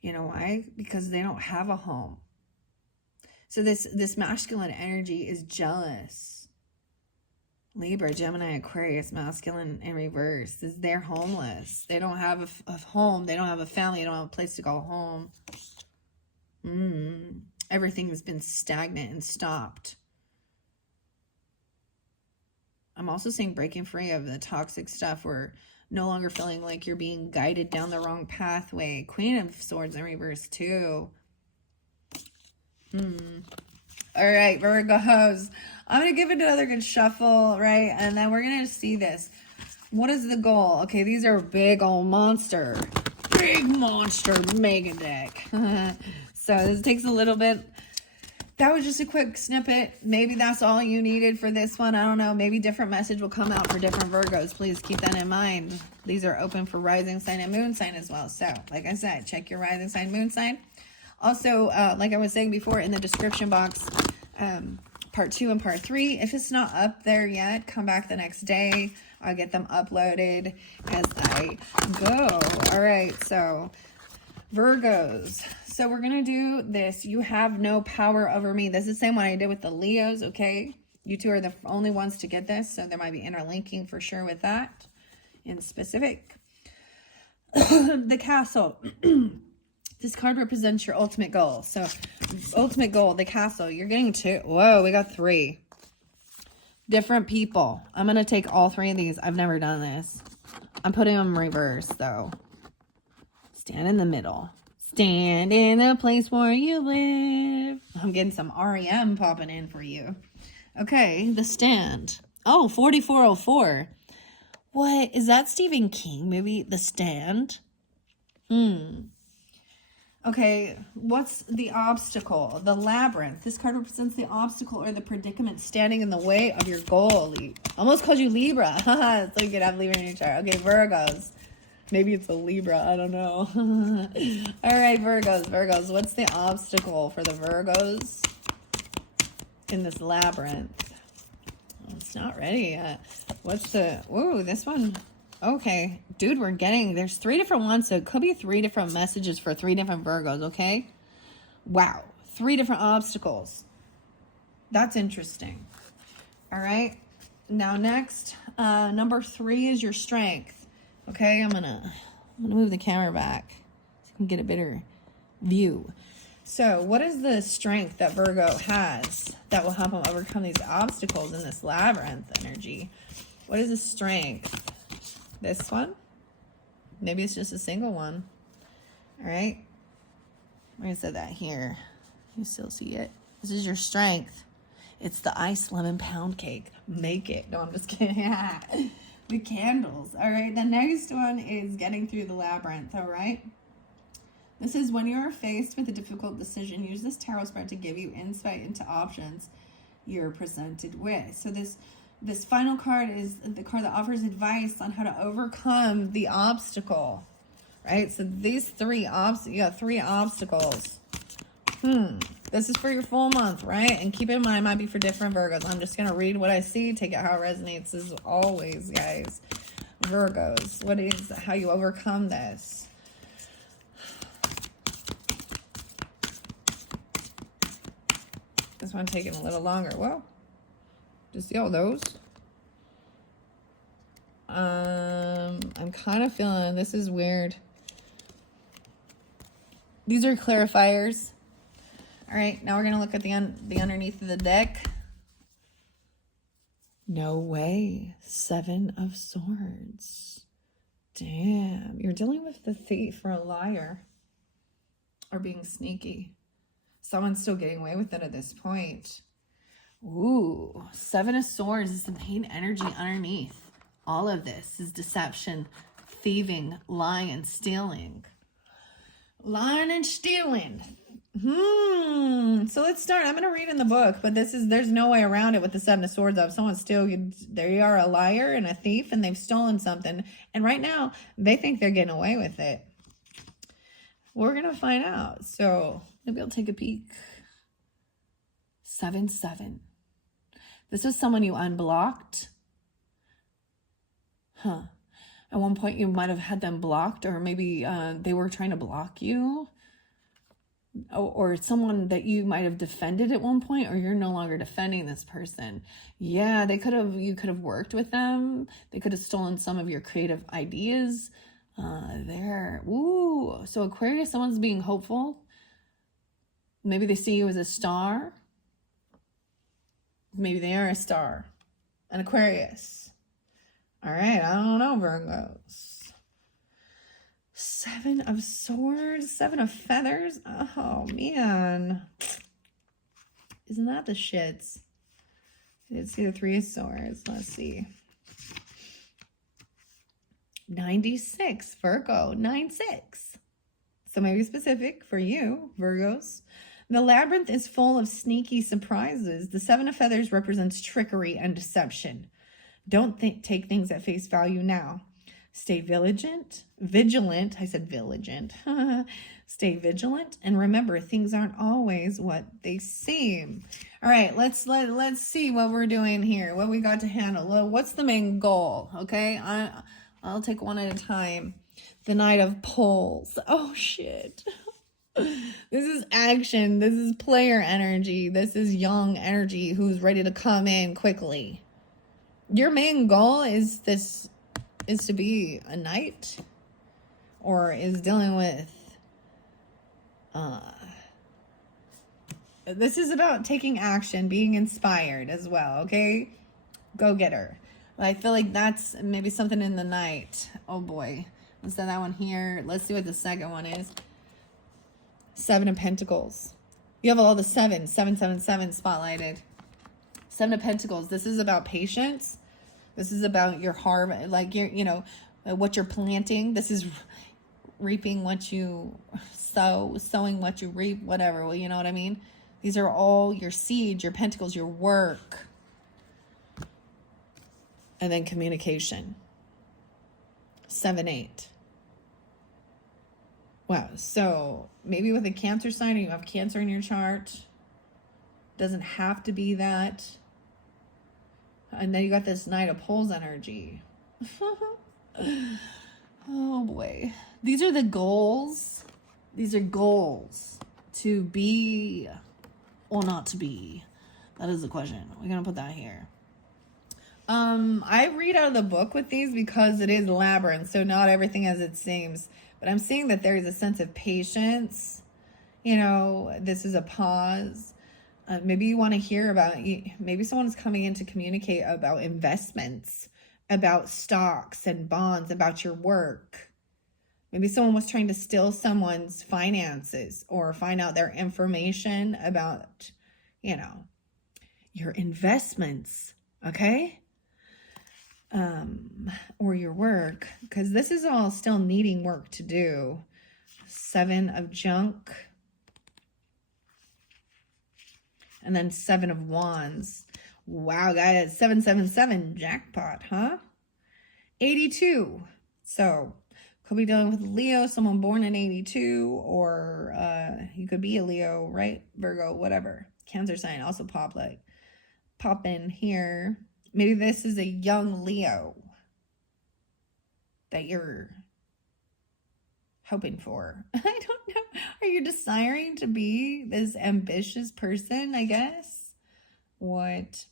You know why? Because they don't have a home. So this masculine energy is jealous. Libra, Gemini, Aquarius, masculine in reverse. They're homeless. They don't have a home. They don't have a family. They don't have a place to go home. Everything has been stagnant and stopped. I'm also seeing breaking free of the toxic stuff, or no longer feeling like you're being guided down the wrong pathway. Queen of Swords in reverse too. All right, Virgos. I'm going to give it another good shuffle, right? And then we're going to see this. What is the goal? Okay, these are big old monster. Big monster mega deck. So this takes a little bit. That was just a quick snippet. Maybe that's all you needed for this one. I don't know. Maybe different message will come out for different Virgos. Please keep that in mind. These are open for rising sign and moon sign as well. So, like I said, check your rising sign, moon sign. Also, like I was saying before, in the description box, part 2 and part 3. If it's not up there yet, come back the next day. I'll get them uploaded as I go. All right, so Virgos. So we're going to do this. You have no power over me. This is the same one I did with the Leos, okay? You two are the only ones to get this, so there might be interlinking for sure with that in specific. The Castle. This card represents your ultimate goal. So, ultimate goal, the Castle. You're getting 2. Whoa, we got 3. Different people. I'm going to take all 3 of these. I've never done this. I'm putting them in reverse, though. Stand in the middle. Stand in the place where you live. I'm getting some REM popping in for you. Okay, The Stand. Oh, 4404. What? Is that Stephen King movie, The Stand? Okay, what's the obstacle? The labyrinth. This card represents the obstacle or the predicament standing in the way of your goal. Almost called you Libra. It's like you could have Libra in your chart. Okay, Virgos. Maybe it's a Libra. I don't know. All right, Virgos. Virgos, what's the obstacle for the Virgos in this labyrinth? Oh, it's not ready yet. What's the... Ooh, this one... Okay, dude, there's 3 different ones, so it could be 3 different messages for 3 different Virgos, okay? Wow, 3 different obstacles. That's interesting. All right. Now next, number 3 is your strength. Okay, I'm gonna move the camera back so you can get a better view. So what is the strength that Virgo has that will help him overcome these obstacles in this labyrinth energy? What is the strength? This one? Maybe it's just a single one. All right. We're gonna set that here. You still see it? This is your strength. It's the iced lemon pound cake. Make it. No, I'm just kidding. The candles. All right. The next one is getting through the labyrinth. All right. This is when you are faced with a difficult decision. Use this tarot spread to give you insight into options you're presented with. So this final card is the card that offers advice on how to overcome the obstacle. Right? So these you got 3 obstacles. This is for your full month, right? And keep in mind, it might be for different Virgos. I'm just going to read what I see, take it how it resonates as always, guys. Virgos, what is how you overcome this? This one taking a little longer. Well, just see all those. I'm kind of feeling this is weird. These are clarifiers. All right, now we're going to look at the underneath of the deck. No way. 7 of Swords. Damn. You're dealing with the thief or a liar. Or being sneaky. Someone's still getting away with it at this point. Ooh. 7 of Swords is the main energy underneath. All of this is deception, thieving, lying, stealing. Lying and stealing. So let's start. I'm going to read in the book, but there's no way around it with the 7 of Swords up. Someone they are a liar and a thief and they've stolen something. And right now they think they're getting away with it. We're going to find out. So maybe I'll take a peek. 7-7. This was someone you unblocked. At one point you might have had them blocked, or maybe they were trying to block you. Or someone that you might have defended at one point, or you're no longer defending this person. Yeah, you could have worked with them. They could have stolen some of your creative ideas. There. Ooh. So Aquarius, someone's being hopeful. Maybe they see you as a star. Maybe they are a star. An Aquarius. All right, I don't know, Virgos. 7 of Swords, 7 of Feathers. Oh, man. Isn't that the shits? Let's see the 3 of Swords. Let's see. 96, Virgo, 9-6. So maybe specific for you, Virgos. The labyrinth is full of sneaky surprises. The 7 of Feathers represents trickery and deception. Don't take things at face value now. Stay vigilant. I said vigilant. Stay vigilant, and remember, things aren't always what they seem. All right, let's see what we're doing here. What we got to handle. What's the main goal? Okay, I'll take one at a time. The Knight of Poles. Oh shit. This is action. This is player energy. This is young energy who's ready to come in quickly. Your main goal is to be a knight, or is dealing with this is about taking action, being inspired as well. Okay, go getter. I feel like that's maybe something in the night. Oh boy, let's set that one here. Let's see what the second one is. 7 of Pentacles. You have all the 777 spotlighted. 7 of Pentacles. This is about patience. This is about your harvest, like what you're planting. This is reaping what you sow, sowing what you reap, whatever. Well, you know what I mean? These are all your seeds, your pentacles, your work. And then communication. 7-8. Wow. So maybe with a Cancer sign, or you have Cancer in your chart. Doesn't have to be that. And then you got this Knight of Poles energy. Oh boy. These are the goals. These are goals to be or not to be. That is the question. We're going to put that here. I read out of the book with these because it is labyrinth, so not everything as it seems. But I'm seeing that there is a sense of patience. You know, this is a pause. Maybe you want to hear about, maybe someone's coming in to communicate about investments, about stocks and bonds, about your work. Maybe someone was trying to steal someone's finances or find out their information about, you know, your investments, okay? Or your work, because this is all still needing work to do. 7 of junk. And then 7 of wands. Wow, guys, 777, jackpot, huh? 82. So, could be dealing with Leo, someone born in 82, or you could be a Leo, right? Virgo, whatever. Cancer sign, also pop in here. Maybe this is a young Leo that you're hoping for. I don't know. Are you desiring to be this ambitious person, I guess? What?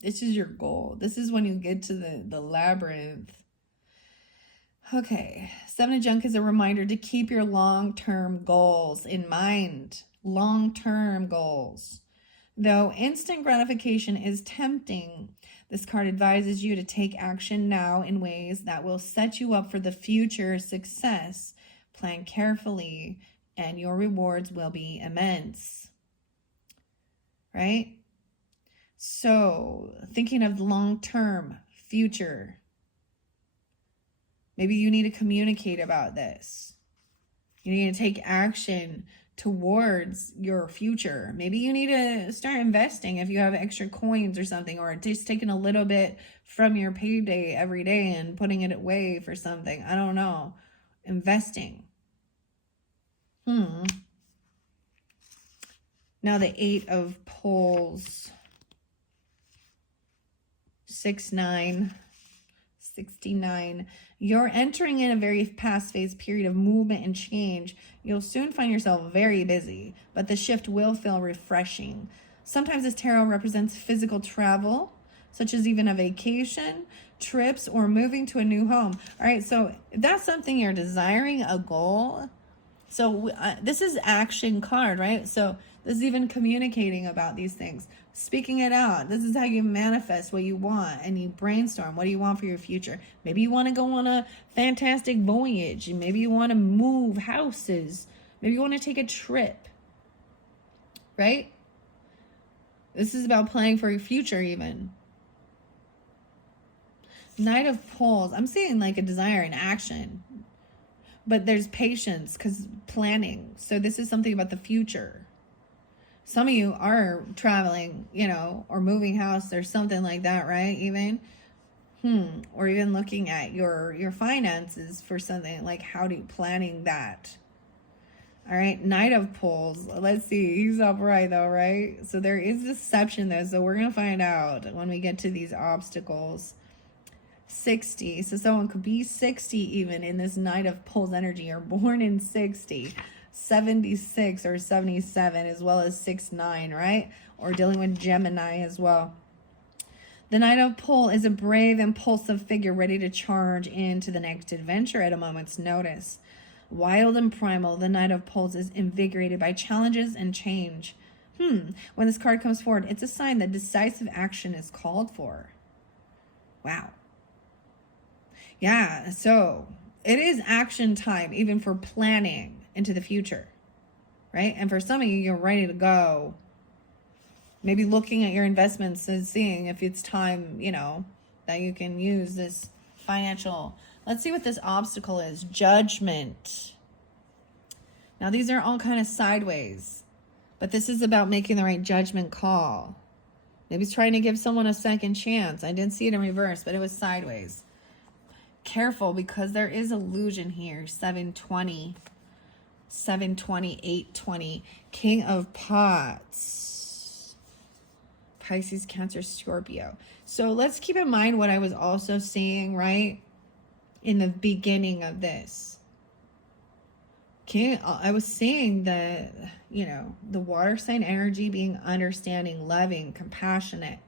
This is your goal. This is when you get to the labyrinth. Okay. 7 of junk is a reminder to keep your long-term goals in mind. Long-term goals. Though instant gratification is tempting, this card advises you to take action now in ways that will set you up for the future success. Plan carefully, and your rewards will be immense. Right? So, thinking of long-term future. Maybe you need to communicate about this. You need to take action towards your future. Maybe you need to start investing if you have extra coins or something, or just taking a little bit from your payday every day and putting it away for something. I don't know. Investing. Now the 8 of poles. 6, 9, 69. You're entering in a very fast-paced period of movement and change. You'll soon find yourself very busy, but the shift will feel refreshing. Sometimes this tarot represents physical travel, such as even a vacation, trips, or moving to a new home. All right, so if that's something you're desiring, a goal. So this is action card, right? So this is even communicating about these things, speaking it out. This is how you manifest what you want, and you brainstorm. What do you want for your future? Maybe you want to go on a fantastic voyage. Maybe you want to move houses. Maybe you want to take a trip, right? This is about planning for your future even. Knight of Poles. I'm seeing like a desire and action. But there's patience because planning. So this is something about the future. Some of you are traveling, you know, or moving house or something like that, right? Even. Or even looking at your finances for something like planning that. All right, Knight of Poles. Let's see. He's upright though, right? So there is deception there. So we're going to find out when we get to these obstacles. 60. So someone could be 60 even in this Knight of Poles energy, or born in 60, 76 or 77, as well as 6-9, right? Or dealing with Gemini as well. The Knight of Poles is a brave, impulsive figure ready to charge into the next adventure at a moment's notice. Wild and primal, the Knight of Poles is invigorated by challenges and change. When this card comes forward, it's a sign that decisive action is called for. Wow. Yeah, so it is action time, even for planning into the future, right? And for some of you, you're ready to go. Maybe looking at your investments and seeing if it's time, you know, that you can use this financial. Let's see what this obstacle is. Judgment. Now, these are all kind of sideways, but this is about making the right judgment call. Maybe it's trying to give someone a second chance. I didn't see it in reverse, but it was sideways. Careful, because there is illusion here. 720, 820. King of Pots. Pisces, Cancer, Scorpio. So let's keep in mind what I was also seeing, right? In the beginning of this. I was seeing the, the water sign energy being understanding, loving, compassionate,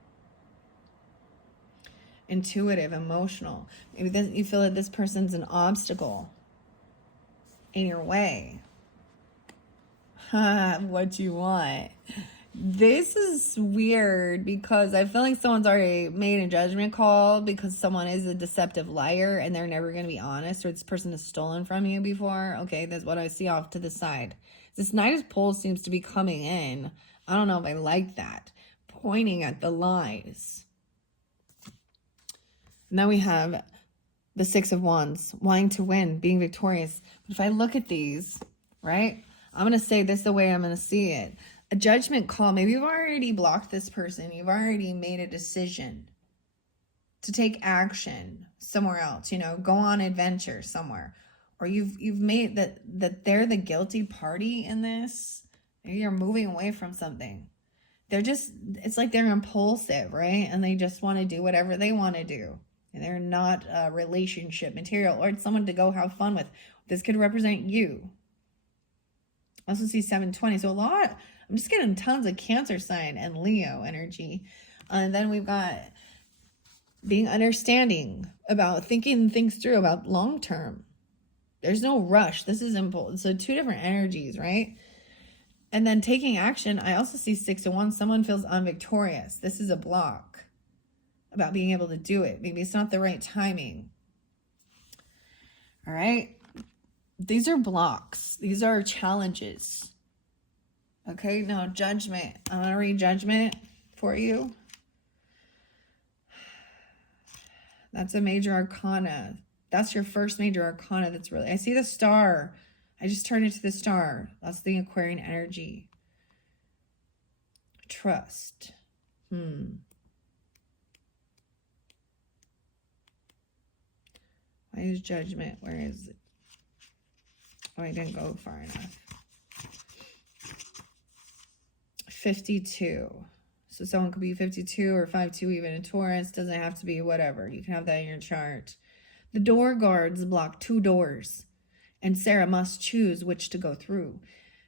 intuitive, emotional. Maybe you feel that this person's an obstacle in your way. What you want. This is weird because I feel like someone's already made a judgment call because someone is a deceptive liar and they're never going to be honest, or this person has stolen from you before. Okay, that's what I see off to the side. This Knight of Pentacles seems to be coming in. I don't know if I like that. Pointing at the lies. Now we have the Six of Wands, wanting to win, being victorious. But if I look at these, right, I'm going to say this the way I'm going to see it. A judgment call. Maybe you've already blocked this person. You've already made a decision to take action somewhere else, go on adventure somewhere. Or you've made that they're the guilty party in this. Maybe you're moving away from something. It's like they're impulsive, right? And they just want to do whatever they want to do. And they're not a relationship material, or it's someone to go have fun with. This could represent you. I also see 720. So I'm just getting tons of Cancer sign and Leo energy. And then we've got being understanding, about thinking things through, about long term. There's no rush. This is impulse. So 2 different energies, right? And then taking action. I also see 6 of Wands. Someone feels unvictorious. This is a block about being able to do it. Maybe it's not the right timing. All right. These are blocks. These are challenges. Okay, now Judgment. I'm going to read Judgment for you. That's a major arcana. That's your first major arcana. That's really, I see the star. I just turned it to the star. That's the Aquarian energy. Trust. Why is Judgment? Where is it? Oh, I didn't go far enough. 52. So someone could be 52 or 52, even in Taurus. Doesn't have to be whatever. You can have that in your chart. The door guards block 2 doors, and Sarah must choose which to go through.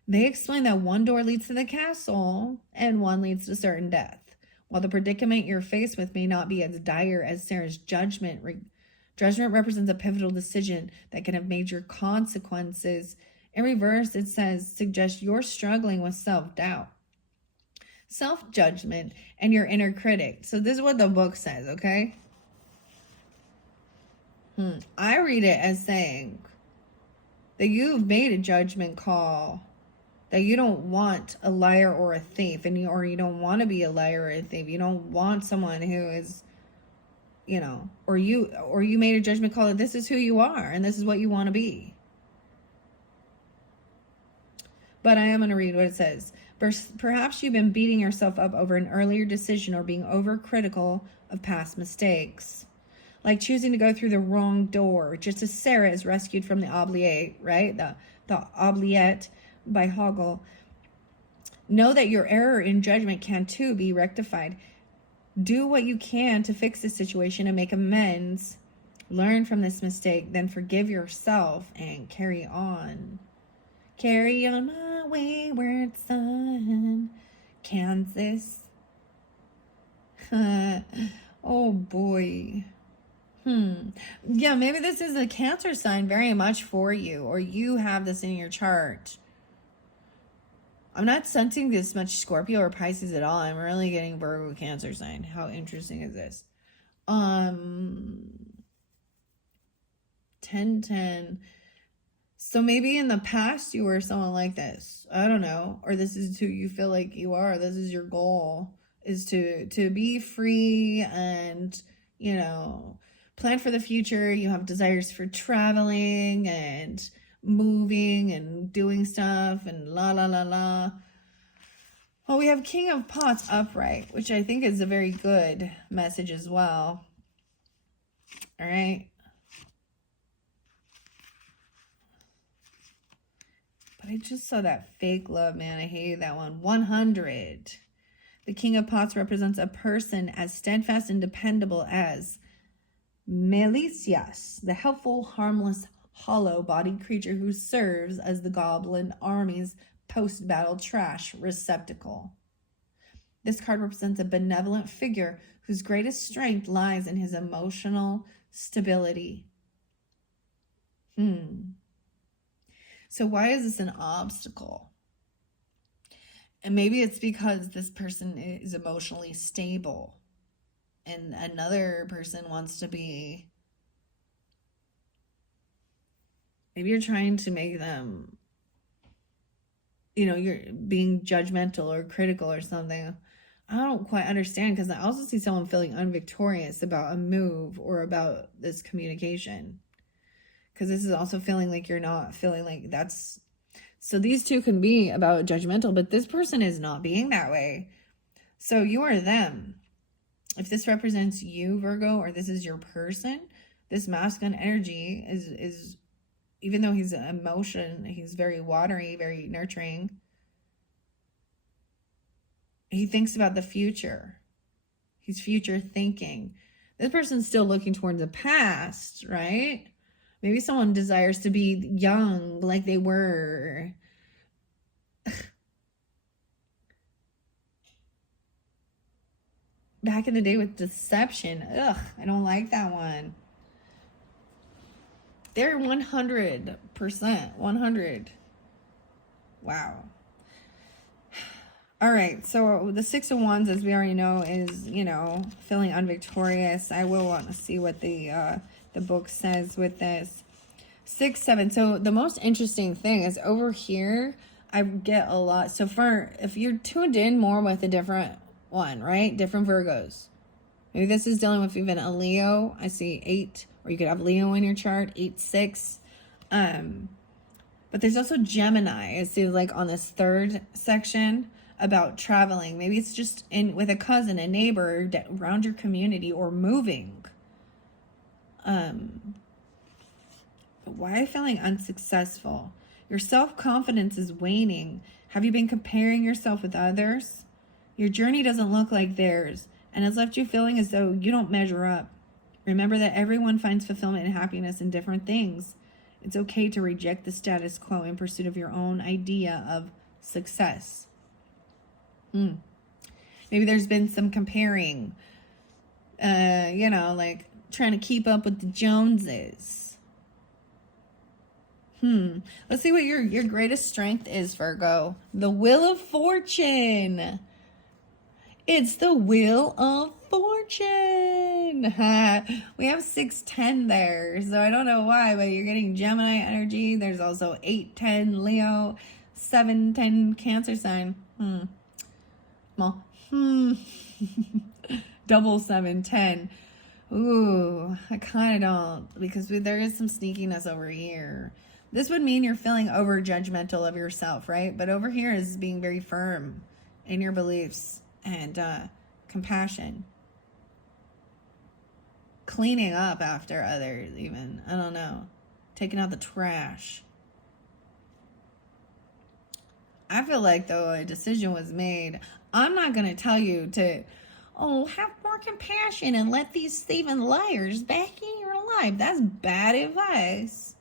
They explain that one door leads to the castle and one leads to certain death. While the predicament you're faced with may not be as dire as Sarah's judgment, judgment represents a pivotal decision that can have major consequences. In reverse, it suggests you're struggling with self-doubt, self-judgment, and your inner critic. So this is what the book says, okay? I read it as saying that you've made a judgment call, that you don't want a liar or a thief, or you don't want to be a liar or a thief. You don't want someone who is, or you made a judgment call that this is who you are and this is what you want to be. But I am going to read what it says. Perhaps you've been beating yourself up over an earlier decision or being overcritical of past mistakes, like choosing to go through the wrong door, just as Sarah is rescued from the oubliette, right? The oubliette by Hoggle. Know that your error in judgment can too be rectified. Do what you can to fix the situation and make amends. Learn from this mistake, then forgive yourself and carry on. Carry on my wayward son, Kansas. Oh boy. Yeah, maybe this is a Cancer sign very much for you, or you have this in your chart. I'm not sensing this much Scorpio or Pisces at all. I'm really getting Virgo, Cancer sign. How interesting is this? 10-10. So maybe in the past you were someone like this. I don't know. Or this is who you feel like you are. This is your goal, is to be free and, plan for the future. You have desires for traveling and moving and doing stuff and la la la la. Well, we have King of Pots upright, which I think is a very good message as well. All right. But I just saw that fake love, man. I hated that one. 100. The King of Pots represents a person as steadfast and dependable as Melicias, the helpful, harmless hollow-bodied creature who serves as the goblin army's post-battle trash receptacle. This card represents a benevolent figure whose greatest strength lies in his emotional stability. So why is this an obstacle? And maybe it's because this person is emotionally stable and another person wants to be, maybe you're trying to make them, you're being judgmental or critical or something. I don't quite understand, because I also see someone feeling unvictorious about a move or about this communication. Because this is also feeling like you're not feeling like that's... So these two can be about judgmental, but this person is not being that way. So you are them. If this represents you, Virgo, or this is your person, this masculine energy is even though he's an emotion, he's very watery, very nurturing. He thinks about the future. He's future thinking. This person's still looking towards the past, right? Maybe someone desires to be young like they were. Back in the day with deception. Ugh, I don't like that one. They're 100%. 100. Wow. All right, so the Six of Wands, as we already know, is, feeling unvictorious. I will want to see what the book says with this. 6, 7. So the most interesting thing is over here, I get a lot. So if you're tuned in more with a different one, right? Different Virgos. Maybe this is dealing with even a Leo. I see 8, or you could have Leo in your chart, 8, 6. But there's also Gemini. I see like on this third section about traveling. Maybe it's just with a cousin, a neighbor around your community, or moving. But why are you feeling unsuccessful? Your self-confidence is waning. Have you been comparing yourself with others? Your journey doesn't look like theirs, and has left you feeling as though you don't measure up. Remember that everyone finds fulfillment and happiness in different things. It's okay to reject the status quo in pursuit of your own idea of success. Maybe there's been some comparing, like trying to keep up with the Joneses. Let's see what your greatest strength is, Virgo. The Wheel of Fortune. It's the Wheel of Fortune. We have 6-10 there, so I don't know why, but you're getting Gemini energy. There's also 8-10 Leo, 7-10 Cancer sign. Well, double 7-10. Ooh, I kind of don't, because there is some sneakiness over here. This would mean you're feeling over judgmental of yourself, right? But over here is being very firm in your beliefs and compassion. Cleaning up after others, even. I don't know. Taking out the trash. I feel like, though, a decision was made. I'm not going to tell you to, have more compassion and let these thieving liars back in your life. That's bad advice.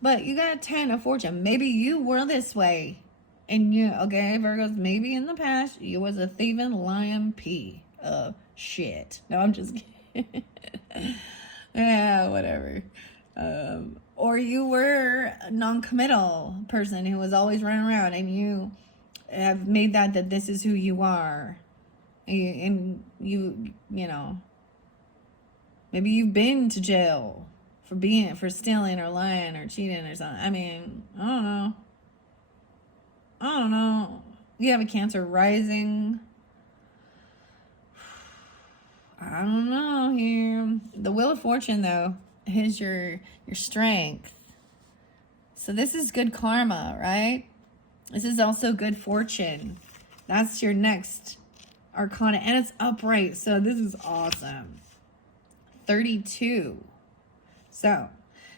But you got a 10 of Fortune. Maybe you were this way. And Virgos, maybe in the past, you was a thieving lying pea of shit. No, I'm just kidding. Yeah, whatever. Or you were a non-committal person who was always running around, and you have made that this is who you are. And you maybe you've been to jail for stealing or lying or cheating or something. I mean, I don't know. You have a Cancer rising. I don't know here. The Wheel of Fortune, though, is your strength. So this is good karma, right? This is also good fortune. That's your next arcana, and it's upright, so this is awesome. 32. So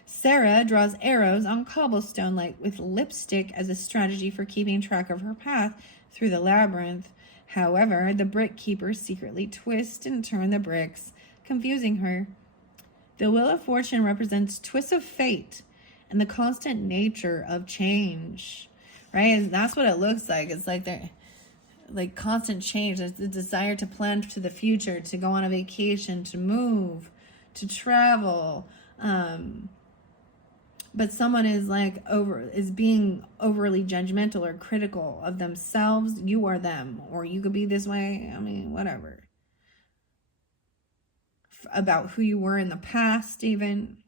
Sarah draws arrows on cobblestone like with lipstick as a strategy for keeping track of her path through the labyrinth. However, the brick keepers secretly twist and turn the bricks, confusing her. The Wheel of Fortune represents twists of fate and the constant nature of change, right? And that's what it looks like. It's like they're like constant change. There's the desire to plan to the future, to go on a vacation, to move, to travel. But someone is like is being overly judgmental or critical of themselves. You are them, or you could be this way. I mean, whatever. About who you were in the past, even.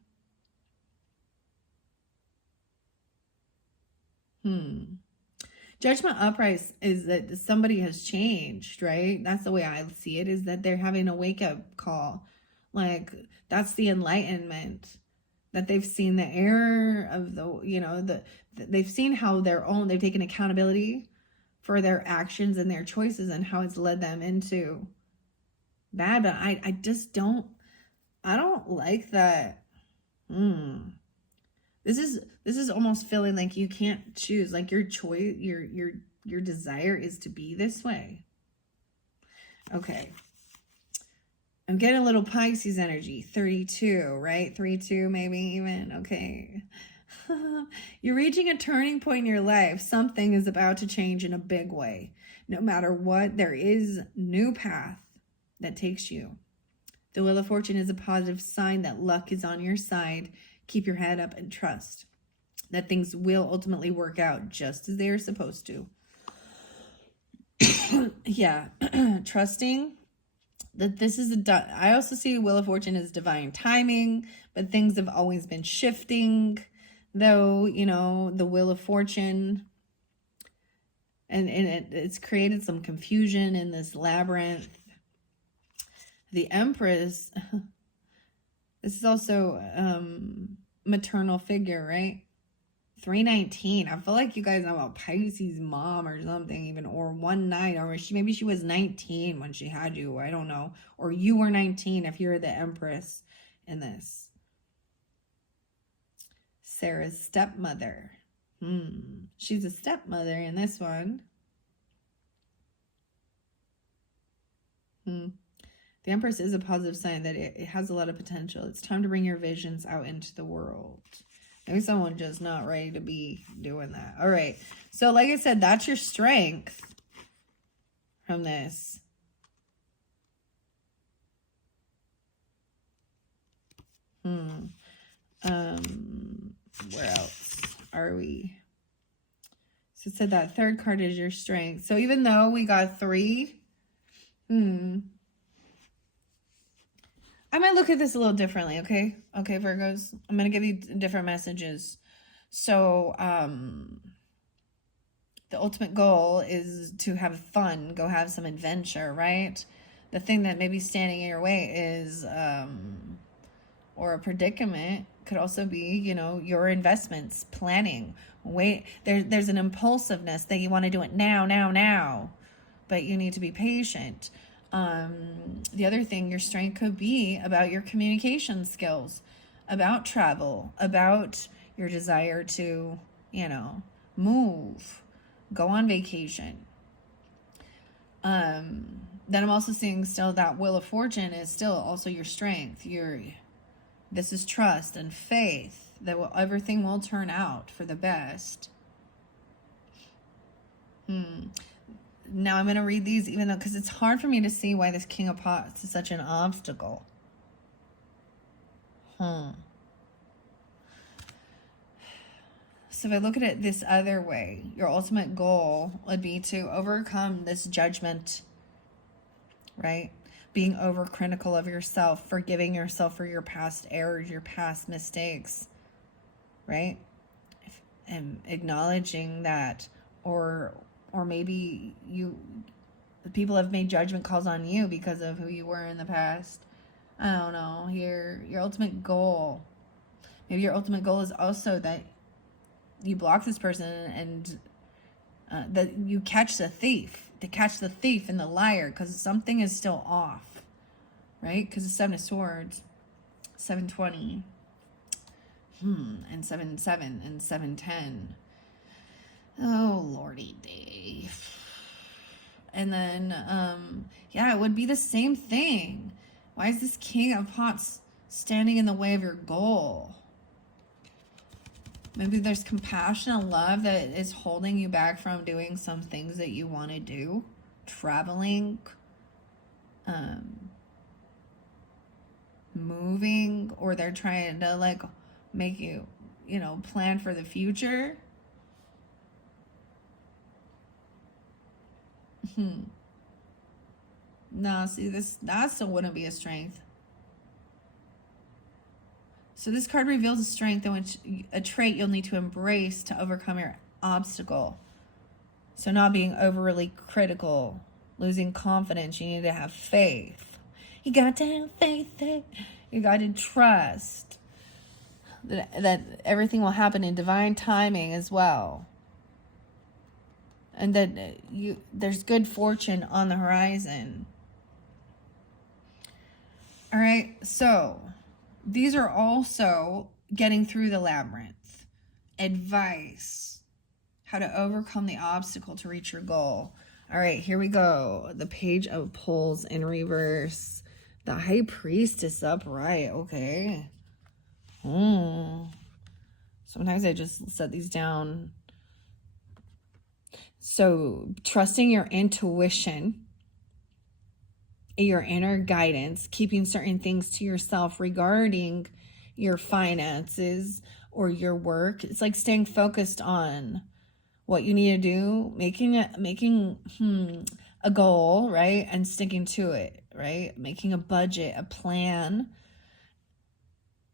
Judgment upright is that somebody has changed, right? That's the way I see it, is that they're having a wake-up call. Like, that's the enlightenment, that they've seen the error of they've seen how they've taken accountability for their actions and their choices and how it's led them into bad. But I just don't like that. This is almost feeling like you can't choose, like your choice, your desire is to be this way. Okay. I'm getting a little Pisces energy, 32, right? 32 maybe even, okay. You're reaching a turning point in your life. Something is about to change in a big way. No matter what, there is new path that takes you. The Wheel of Fortune is a positive sign that luck is on your side. Keep your head up and trust that things will ultimately work out just as they are supposed to. Yeah, trusting that this is I also see Wheel of Fortune as divine timing, but things have always been shifting, though, the Wheel of Fortune, and it's created some confusion in this labyrinth. The Empress, this is also maternal figure, right? 319. I feel like you guys know about Pisces mom or something, even, or 19, or maybe she was 19 when she had you. I don't know. Or you were 19 if you're the Empress in this. Sarah's stepmother. She's a stepmother in this one. The Empress is a positive sign that it has a lot of potential. It's time to bring your visions out into the world. Maybe someone just not ready to be doing that. All right. So like I said, that's your strength from this. Where else are we? So it said that third card is your strength. So even though we got 3, I might look at this a little differently, okay? Okay, Virgos. I'm going to give you different messages. So, the ultimate goal is to have fun, go have some adventure, right? The thing that may be standing in your way is, or a predicament, could also be, your investments, planning. There's an impulsiveness that you want to do it now, but you need to be patient. The other thing, your strength could be about your communication skills, about travel, about your desire to, move, go on vacation. Then I'm also seeing still that Wheel of Fortune is still also your strength. This is trust and faith that everything will turn out for the best. Now I'm going to read these, even though, because it's hard for me to see why this King of Pots is such an obstacle. So if I look at it this other way, your ultimate goal would be to overcome this judgment, right? Being overcritical of yourself, forgiving yourself for your past errors, your past mistakes, right? And acknowledging that, or maybe people have made judgment calls on you because of who you were in the past. I don't know. Your ultimate goal. Maybe your ultimate goal is also that you block this person and that you catch the thief. To catch the thief and the liar, because something is still off, right? Because the 7 of Swords, 720, and 7-7 and 7-10. Oh, Lordy day. And then, it would be the same thing. Why is this King of Pots standing in the way of your goal? Maybe there's compassion and love that is holding you back from doing some things that you want to do. Traveling, moving, or they're trying to like make you, plan for the future. No, see, that still wouldn't be a strength. So this card reveals a strength in which a trait you'll need to embrace to overcome your obstacle. So not being overly critical, losing confidence. You need to have faith. You got to have faith. You got to trust that everything will happen in divine timing as well. And that there's good fortune on the horizon. All right, so these are also getting through the labyrinth. Advice. How to overcome the obstacle to reach your goal. All right, here we go. The Page of Pentacles in reverse. The High Priestess upright. Okay. Sometimes I just set these down. So trusting your intuition, your inner guidance, keeping certain things to yourself regarding your finances or your work. It's like staying focused on what you need to do, making a goal, right? And sticking to it, right? Making a budget, a plan,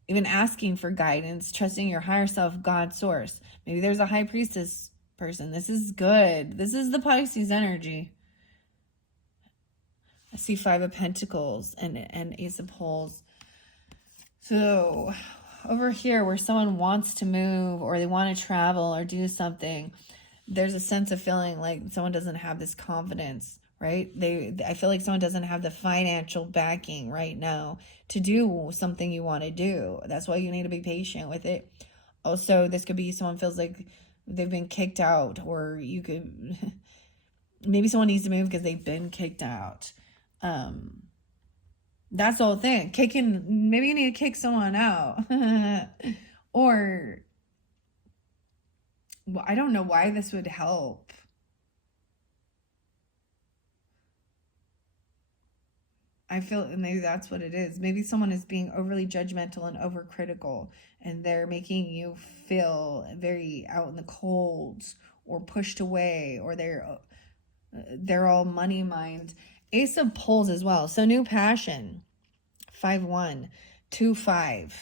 even asking for guidance, trusting your higher self, God source. Maybe there's a High Priestess person. This is good. This is the Pisces energy. I see Five of Pentacles and Ace of Pentacles. So over here where someone wants to move or they want to travel or do something, there's a sense of feeling like someone doesn't have this confidence, right? I feel like someone doesn't have the financial backing right now to do something you want to do. That's why you need to be patient with it. Also, this could be someone feels like they've been kicked out, or you could maybe someone needs to move because they've been kicked out. That's the whole thing. Maybe you need to kick someone out. Or, well, I don't know why this would help. I feel maybe that's what it is. Maybe someone is being overly judgmental and overcritical, and they're making you feel very out in the cold or pushed away, or they're all money mind. Ace of Pentacles as well. So new passion. 5-1. 2-5.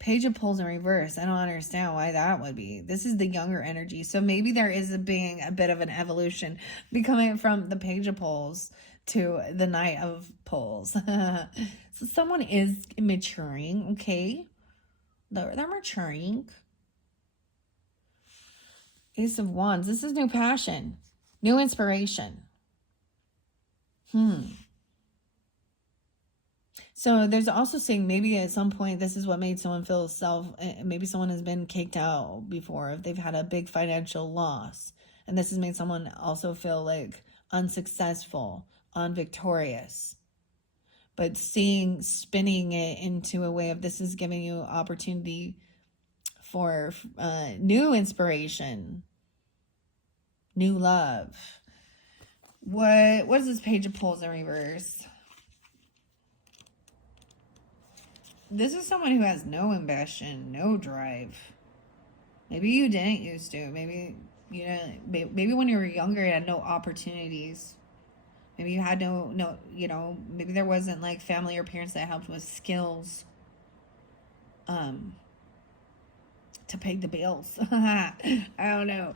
Page of Pentacles in reverse. I don't understand why that would be. This is the younger energy. So maybe there is being a bit of an evolution becoming from the Page of Pentacles to the Knight of Pentacles. So someone is maturing, okay? They're maturing. Ace of Wands. This is new passion. New inspiration. So there's also saying maybe at some point this is what made someone feel maybe someone has been kicked out before if they've had a big financial loss. And this has made someone also feel like unsuccessful, unvictorious. But spinning it into a way of this is giving you opportunity for new inspiration, new love. What is this Page of Pentacles in reverse? This is someone who has no ambition, no drive. Maybe you didn't used to. Maybe maybe when you were younger you had no opportunities. Maybe you had no maybe there wasn't like family or parents that helped with skills to pay the bills. I don't know.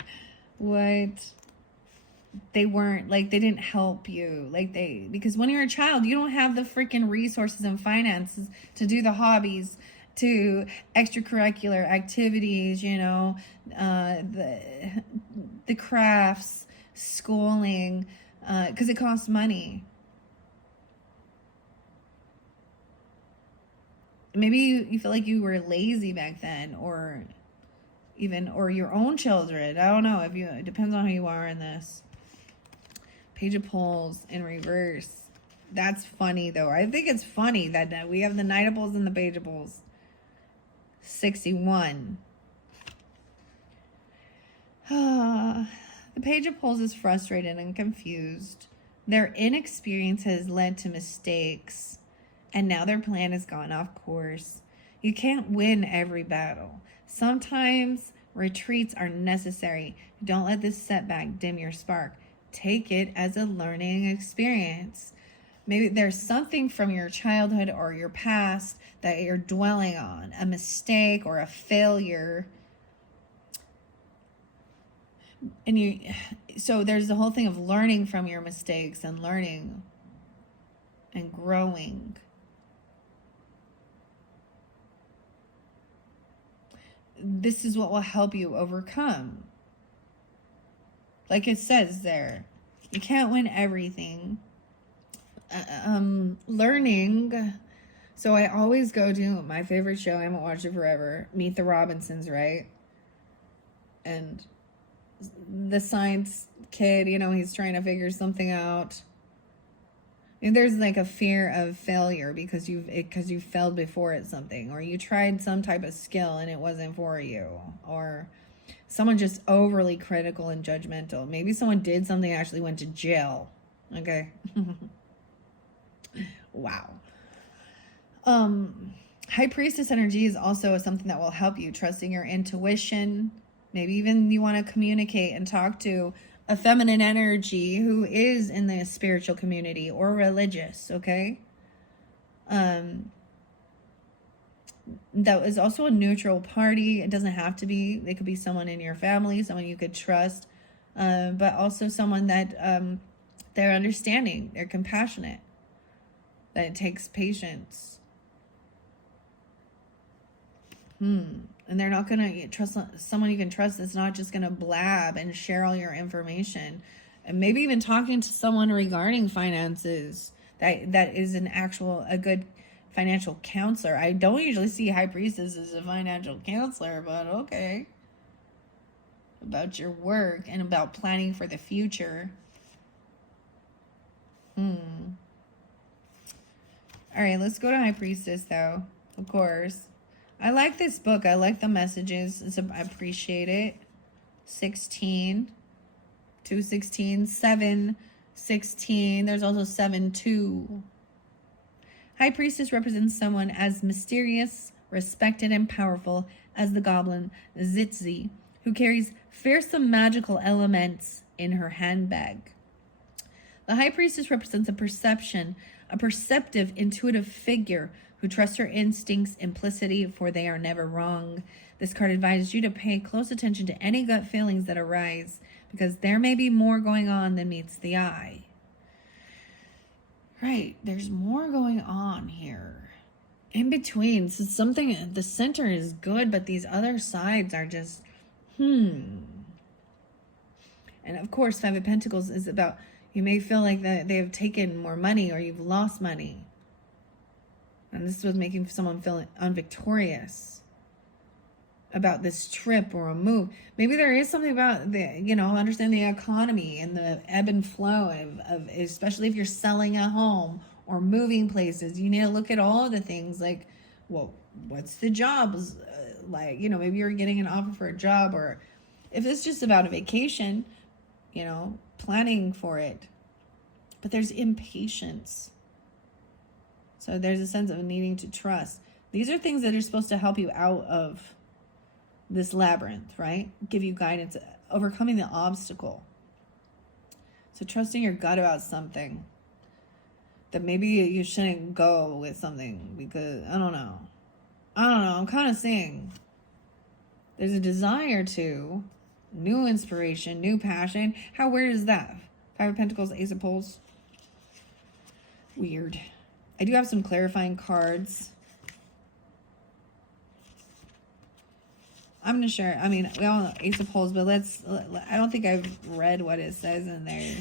They weren't like, they didn't help you because when you're a child you don't have the freaking resources and finances to do the hobbies, to extracurricular activities, the crafts, schooling, because it costs money. Maybe you feel like you were lazy back then, or your own children. I don't know. It depends on who you are in this. Page of Pentacles in reverse. That's funny though. I think it's funny that we have the Knight of Pentacles and the Page of Pentacles. 61. The Page of Pentacles is frustrated and confused. Their inexperience has led to mistakes, and now their plan has gone off course. You can't win every battle. Sometimes retreats are necessary. Don't let this setback dim your spark. Take it as a learning experience. Maybe there's something from your childhood or your past that you're dwelling on, a mistake or a failure. And so there's the whole thing of learning from your mistakes and learning and growing. This is what will help you overcome. Like it says there, you can't win everything. Learning. So I always go to my favorite show. I haven't watched it forever. Meet the Robinsons, right? And the science kid, he's trying to figure something out. And there's like a fear of failure because you failed before at something, or you tried some type of skill and it wasn't for you, or someone just overly critical and judgmental. Maybe someone did something and actually went to jail. Okay. Wow. High Priestess energy is also something that will help you, trusting your intuition. Maybe even you want to communicate and talk to a feminine energy who is in the spiritual community or religious, okay? That is also a neutral party. It doesn't have to be. They could be someone in your family, someone you could trust, but also someone that they're understanding, they're compassionate, that it takes patience. And they're not going to trust someone you can trust that's not just going to blab and share all your information. And maybe even talking to someone regarding finances that is a good financial counselor. I don't usually see High Priestess as a financial counselor, but okay. About your work and about planning for the future. All right, let's go to High Priestess though, of course. I like this book. I like the messages. I appreciate it. 16, 216, 716. There's also 7-2. High Priestess represents someone as mysterious, respected, and powerful as the goblin Zitzi, who carries fearsome magical elements in her handbag. The High Priestess represents a perceptive, intuitive figure who trusts her instincts implicitly, for they are never wrong. This card advises you to pay close attention to any gut feelings that arise, because there may be more going on than meets the eye. Right, there's more going on here. In between, so something, the center is good, but these other sides are just, And of course, Five of Pentacles is about, you may feel like that they have taken more money or you've lost money. And this was making someone feel unvictorious about this trip or a move. Maybe there is something about understand the economy and the ebb and flow of especially if you're selling a home or moving places. You need to look at all of the things like, well, what's the jobs like? Maybe you're getting an offer for a job, or if it's just about a vacation, planning for it. But there's impatience. So there's a sense of needing to trust. These are things that are supposed to help you out of this labyrinth, right? Give you guidance, overcoming the obstacle. So trusting your gut about something. That maybe you shouldn't go with something because, I don't know. I'm kind of seeing there's a desire to new inspiration, new passion. How weird is that? Five of Pentacles, Ace of Pentacles. Weird. I do have some clarifying cards. I'm going to share. I mean, we all know Ace of Pentacles, but I don't think I've read what it says in there.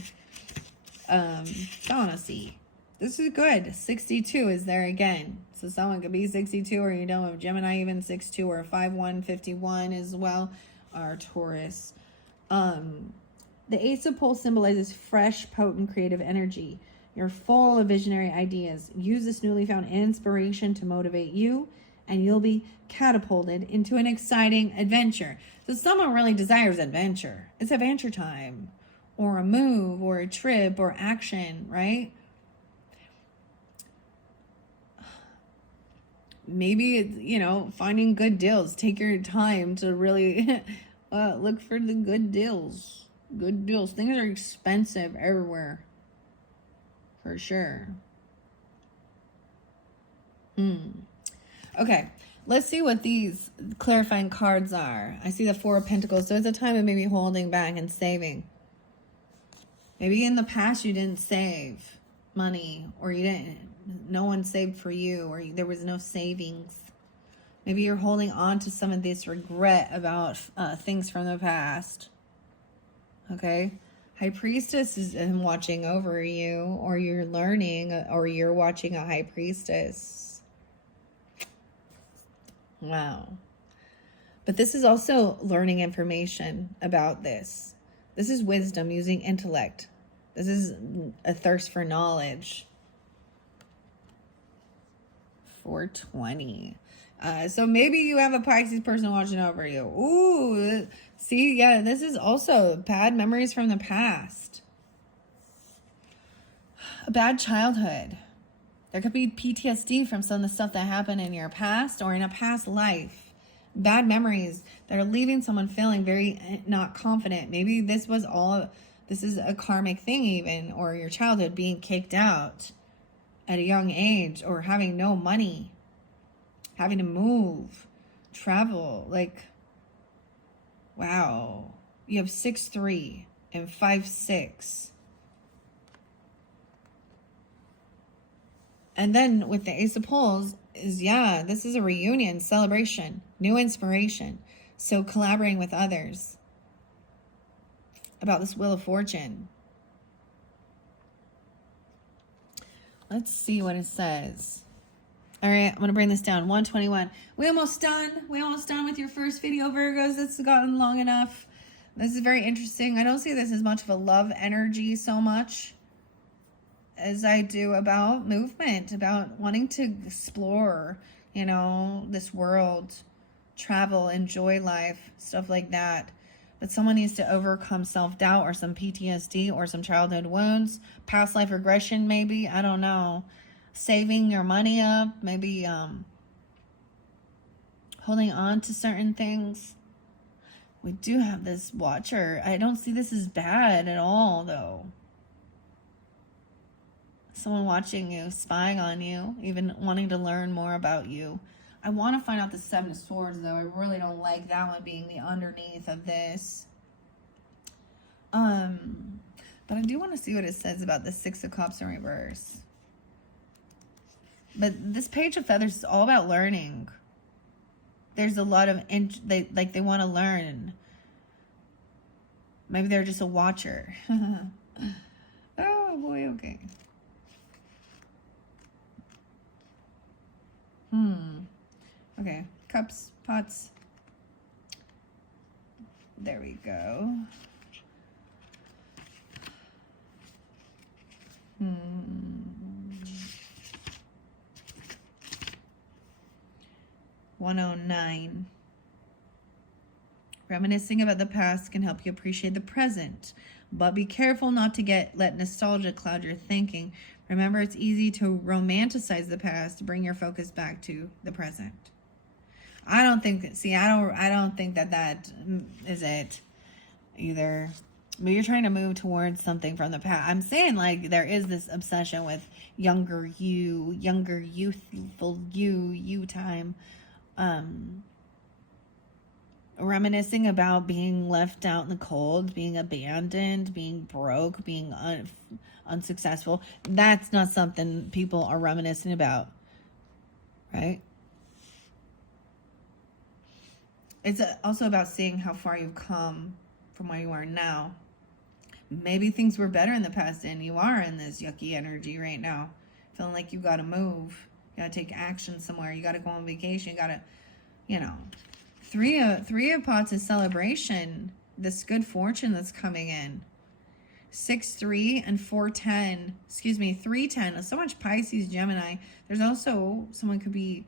I want to see. This is good. 62 is there again. So someone could be 62, or Gemini even 62, or 5-1, 51 as well, or Taurus. The Ace of Pentacles symbolizes fresh, potent, creative energy. You're full of visionary ideas. Use this newly found inspiration to motivate you and you'll be catapulted into an exciting adventure. So someone really desires adventure. It's adventure time, or a move, or a trip, or action, right? Maybe it's, you know, finding good deals. Take your time to really look for the good deals. Good deals. Things are expensive everywhere. For sure. Okay, let's see what these clarifying cards are. I see the Four of Pentacles. So it's a time of maybe holding back and saving. Maybe in the past you didn't save money, or no one saved for you, or there was no savings. Maybe you're holding on to some of this regret about things from the past. Okay. High Priestess is watching over you, or you're learning, or you're watching a High Priestess. Wow. But this is also learning information about this. This is wisdom, using intellect. This is a thirst for knowledge. 420. So maybe you have a Pisces person watching over you. Ooh, see, yeah, this is also bad memories from the past. A bad childhood. There could be PTSD from some of the stuff that happened in your past or in a past life. Bad memories that are leaving someone feeling very not confident. Maybe this is a karmic thing even, or your childhood being kicked out at a young age, or having no money, having to move, travel. Like, wow. You have 6-3 and 5-6. And then with the Ace of Pentacles is, yeah, this is a reunion, celebration, new inspiration. So collaborating with others about this Wheel of Fortune. Let's see what it says. All right, I'm going to bring this down. 121. We almost done. We almost done with your first video, Virgos. It's gotten long enough. This is very interesting. I don't see this as much of a love energy so much as I do about movement, about wanting to explore, you know, this world, travel, enjoy life, stuff like that. But someone needs to overcome self-doubt or some PTSD or some childhood wounds, past life regression maybe, I don't know. Saving your money up, maybe holding on to certain things. We do have this Watcher. I don't see this as bad at all, though. Someone watching you, spying on you, even wanting to learn more about you. I want to find out the Seven of Swords, though. I really don't like that one being the underneath of this. But I do want to see what it says about the Six of Cups in reverse. But this Page of Feathers is all about learning. There's a lot of, they want to learn. Maybe they're just a watcher. Oh, boy, okay. Okay, cups, pots. There we go. 109. Reminiscing about the past can help you appreciate the present, but be careful not to let nostalgia cloud your thinking. Remember, it's easy to romanticize the past to bring your focus back to the present. I don't think that is it either. But you're trying to move towards something from the past. I'm saying, like, there is this obsession with youthful you time. Reminiscing about being left out in the cold, being abandoned, being broke, being unsuccessful. That's not something people are reminiscing about, right? It's also about seeing how far you've come from where you are now. Maybe things were better in the past and you are in this yucky energy right now, feeling like you got to move, you got to take action somewhere, you got to go on vacation, you got to, you know. Three of Pots is celebration, this good fortune that's coming in. 6-3 and 4-10, 3-10. So much Pisces, Gemini. There's also someone could be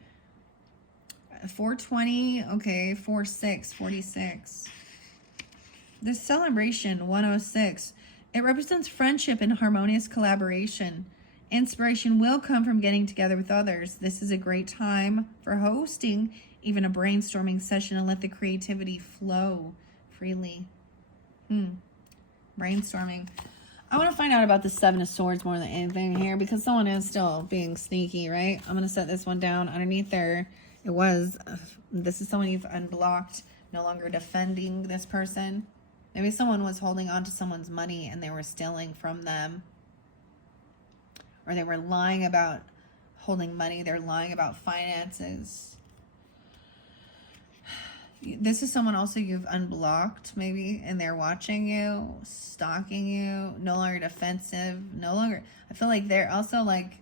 420. Okay, 46, 46. This celebration, 106. It represents friendship and harmonious collaboration. Inspiration will come from getting together with others. This is a great time for hosting even a brainstorming session and let the creativity flow freely. Brainstorming. I want to find out about the Seven of Swords more than anything here because someone is still being sneaky, right? I'm going to set this one down underneath there. It was, this is someone you've unblocked, no longer defending this person. Maybe someone was holding on to someone's money and they were stealing from them. Or they were lying about holding money. They're lying about finances. This is someone also you've unblocked, maybe, and they're watching you, stalking you, no longer defensive, no longer. I feel like they're also like,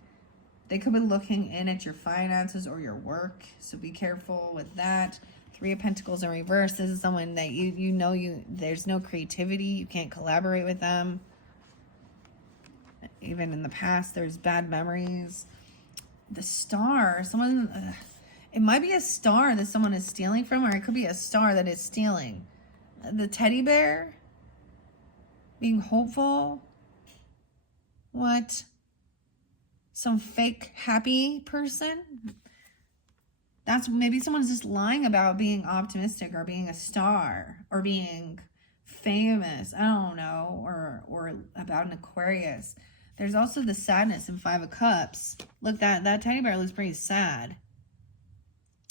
they could be looking in at your finances or your work, so be careful with that. Three of Pentacles in reverse. This is someone that you know there's no creativity, you can't collaborate with them. Even in the past, there's bad memories. The Star, someone. It might be a star that someone is stealing from, or it could be a star that is stealing. The teddy bear. Being hopeful. What? Some fake happy person? That's maybe someone's just lying about being optimistic or being a star or being famous. I don't know. Or about an Aquarius. There's also the sadness in Five of Cups. Look, that teddy bear looks pretty sad.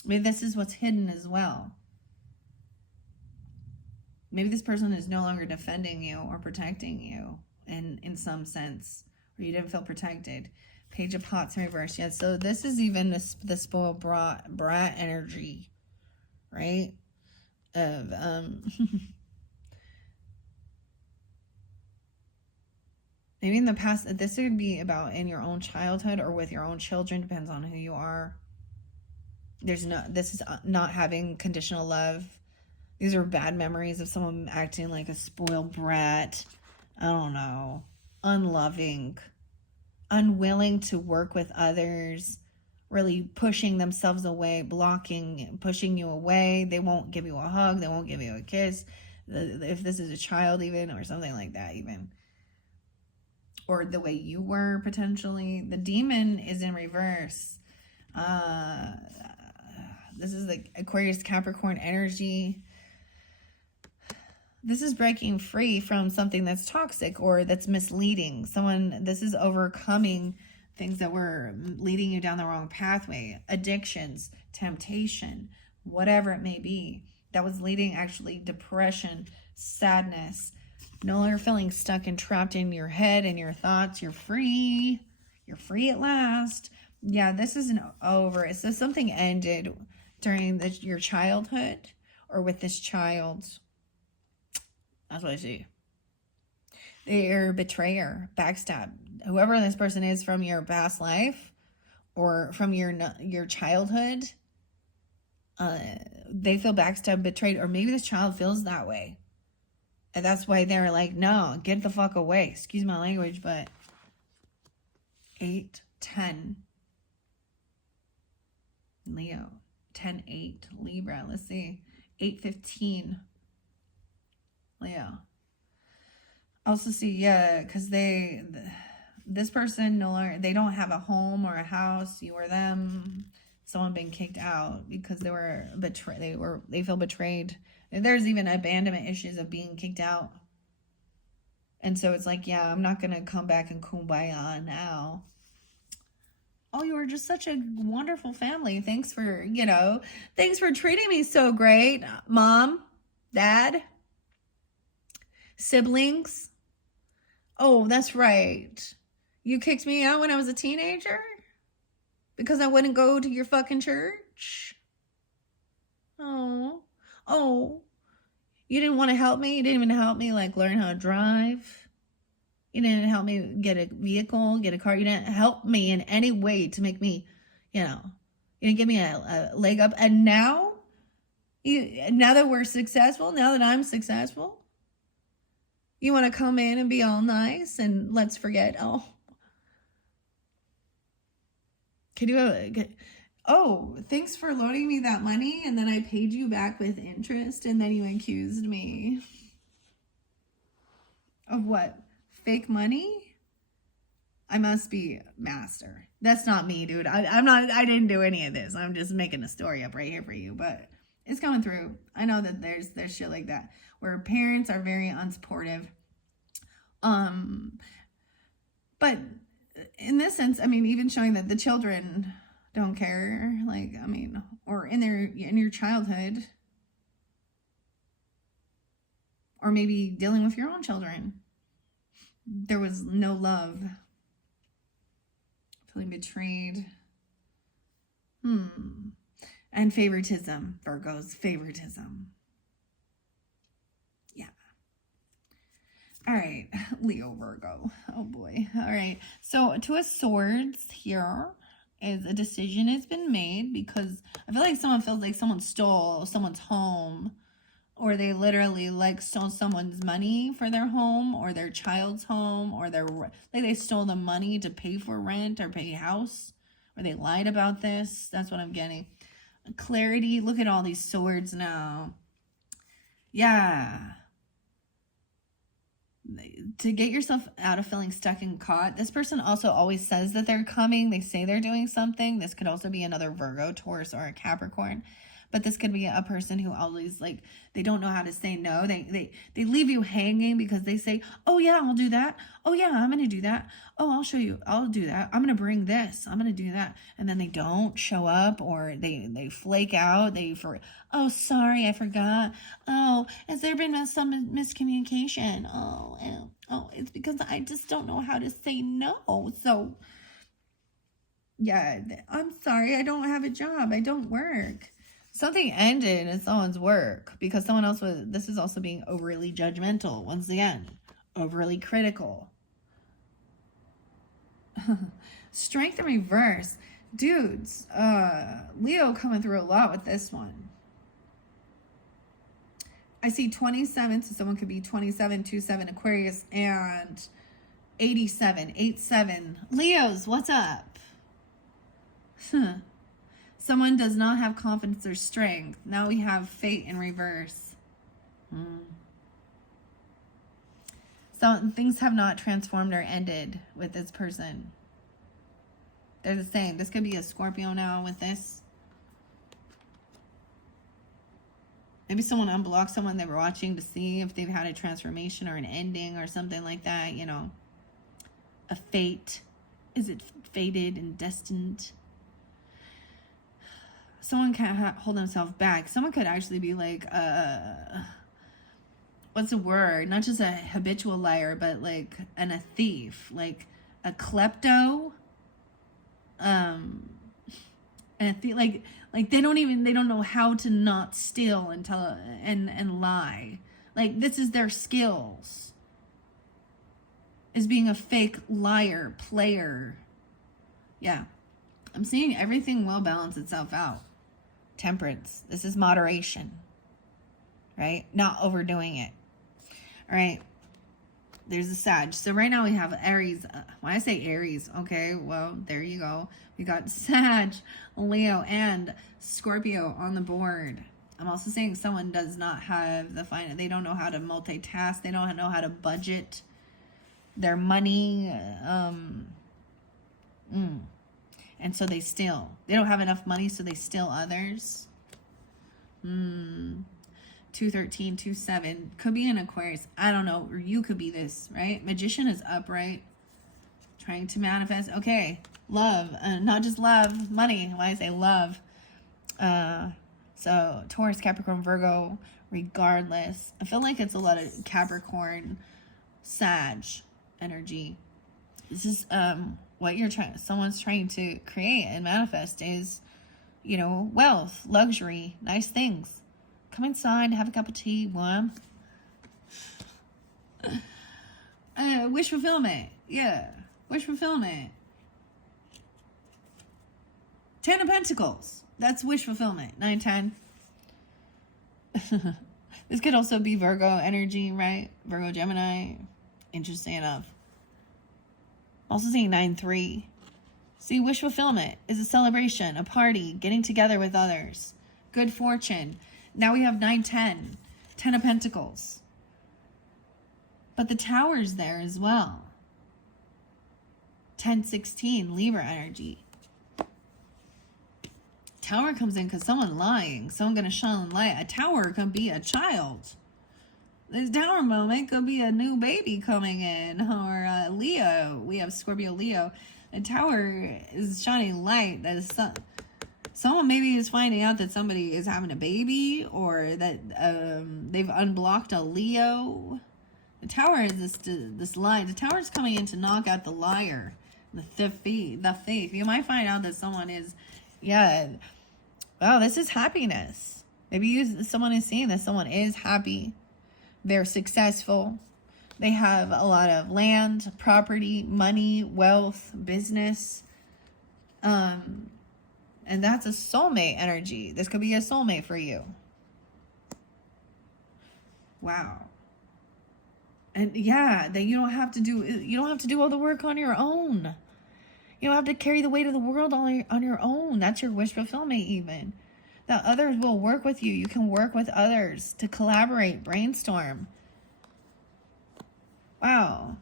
Maybe this is what's hidden as well. Maybe this person is no longer defending you or protecting you in some sense. Or you didn't feel protected. Page of Pots in reverse. Yeah, so this is even the spoiled brat energy. Right? Of, maybe in the past, this would be about in your own childhood or with your own children. Depends on who you are. This is not having conditional love. These are bad memories of someone acting like a spoiled brat. I don't know. Unloving. Unwilling to work with others. Really pushing themselves away. Blocking, pushing you away. They won't give you a hug. They won't give you a kiss. If this is a child even, or something like that even. Or the way you were potentially. The Demon is in reverse. This is the Aquarius Capricorn energy. This is breaking free from something that's toxic or that's misleading. This is overcoming things that were leading you down the wrong pathway. Addictions, temptation, whatever it may be. That was leading actually depression, sadness. No longer feeling stuck and trapped in your head and your thoughts. You're free. You're free at last. Yeah, this isn't over. So something ended during your childhood or with this child. That's what I see. They're a betrayer, backstab. Whoever this person is from your past life or from your childhood, they feel backstabbed, betrayed, or maybe this child feels that way. And that's why they're like, no, get the fuck away. Excuse my language, but 8, 10. Leo. 10-8. Libra. Let's see. 8-15. Leo. Also see, yeah, because this person no longer, they don't have a home or a house. You or them. Someone being kicked out because they were betrayed. They feel betrayed. And there's even abandonment issues of being kicked out. And so it's like, yeah, I'm not gonna come back and kumbaya now. Oh, you were just such a wonderful family. Thanks for treating me so great. Mom, Dad, siblings. Oh, that's right. You kicked me out when I was a teenager? Because I wouldn't go to your fucking church? Oh, you didn't want to help me? You didn't even help me, like, learn how to drive? You didn't help me get a vehicle, get a car. You didn't help me in any way to make me, you didn't give me a leg up. And now that we're successful, now that I'm successful, you want to come in and be all nice and let's forget. Oh, can you Oh, thanks for loaning me that money, and then I paid you back with interest, and then you accused me of what? Fake money? I must be master. That's not me, dude. I didn't do any of this. I'm just making a story up right here for you, but it's coming through. I know that there's shit like that where parents are very unsupportive. But in this sense, I mean, even showing that the children don't care, like, I mean, or in your childhood, or maybe dealing with your own children, there was no love, feeling betrayed, and favoritism. Virgo's favoritism. Yeah. All right, Leo, Virgo. Oh boy. All right. So Two of Swords here is a decision has been made, because I feel like someone feels like someone stole someone's home, or they literally like stole someone's money for their home or their child's home, or like they stole the money to pay for rent or pay house, or they lied about this. That's what I'm getting. Clarity. Look at all these swords now. Yeah. To get yourself out of feeling stuck and caught. This person also always says that they're coming. They say they're doing something. This could also be another Virgo, Taurus, or a Capricorn. But this could be a person who always, like, they don't know how to say no. They leave you hanging because they say, oh yeah, I'll do that. Oh yeah, I'm going to do that. Oh, I'll show you. I'll do that. I'm going to bring this. I'm going to do that. And then they don't show up, or they flake out. Oh, sorry, I forgot. Oh, has there been some miscommunication? Oh, it's because I just don't know how to say no. So, yeah, I'm sorry. I don't have a job. I don't work. Something ended in someone's work because someone else this is also being overly judgmental. Once again, overly critical. Strength in reverse. Dudes, Leo coming through a lot with this one. I see 27, so someone could be 27, 27 Aquarius, and 87, 87. Leos, what's up? Someone does not have confidence or strength. Now we have fate in reverse. So things have not transformed or ended with this person. They're the same. This could be a Scorpio now with this. Maybe someone unblocked someone they were watching to see if they've had a transformation or an ending or something like that, you know. A fate. Is it fated and destined? Someone can't hold themselves back. Someone could actually be like, what's the word? Not just a habitual liar, but like a thief, like a klepto. And a thief, like they don't know how to not steal and tell and lie. Like, this is their skills. Is being a fake liar, player. Yeah. I'm seeing everything will balance itself out. Temperance. This is moderation. Right? Not overdoing it. All right. There's a Sag. So right now we have Aries. When I say Aries, okay, well, there you go. We got Sag, Leo, and Scorpio on the board. I'm also saying someone does not have the finance. They don't know how to multitask. They don't know how to budget their money. And so they steal. They don't have enough money, so they steal others. 213, 27. Could be an Aquarius. I don't know. Or you could be this, right? Magician is upright. Trying to manifest. Okay. Love. Not just love. Money. Why I say love. So Taurus, Capricorn, Virgo. Regardless. I feel like it's a lot of Capricorn, Sag energy. This is what someone's trying to create and manifest is, you know, wealth, luxury, nice things. Come inside, have a cup of tea, warm. Wish fulfillment. Yeah, wish fulfillment. 10 of Pentacles. That's wish fulfillment. 9, 10. This could also be Virgo energy, right? Virgo, Gemini. Interesting enough. Also seeing 9, 3. See, wish fulfillment is a celebration, a party, getting together with others, good fortune. Now we have 9-10, 10 of Pentacles. But the Tower's there as well. 10-16, Libra energy. Tower comes in because someone's lying. Someone going to shine light. A tower could be a child. This tower moment could be a new baby coming in. Or a Leo. We have Scorpio, Leo. A tower is shining light. That is someone maybe is finding out that somebody is having a baby. Or that they've unblocked a Leo. The Tower is this lie. The Tower is coming in to knock out the liar. The thief. You might find out that someone is, wow, this is happiness. Maybe someone is seeing that someone is happy. They're successful. They have a lot of land, property, money, wealth, business. And that's a soulmate energy. This could be a soulmate for you. Wow. And that you don't have to do all the work on your own. You don't have to carry the weight of the world on your own. That's your wish fulfillment even. That others will work with you. You can work with others to collaborate, brainstorm. Wow.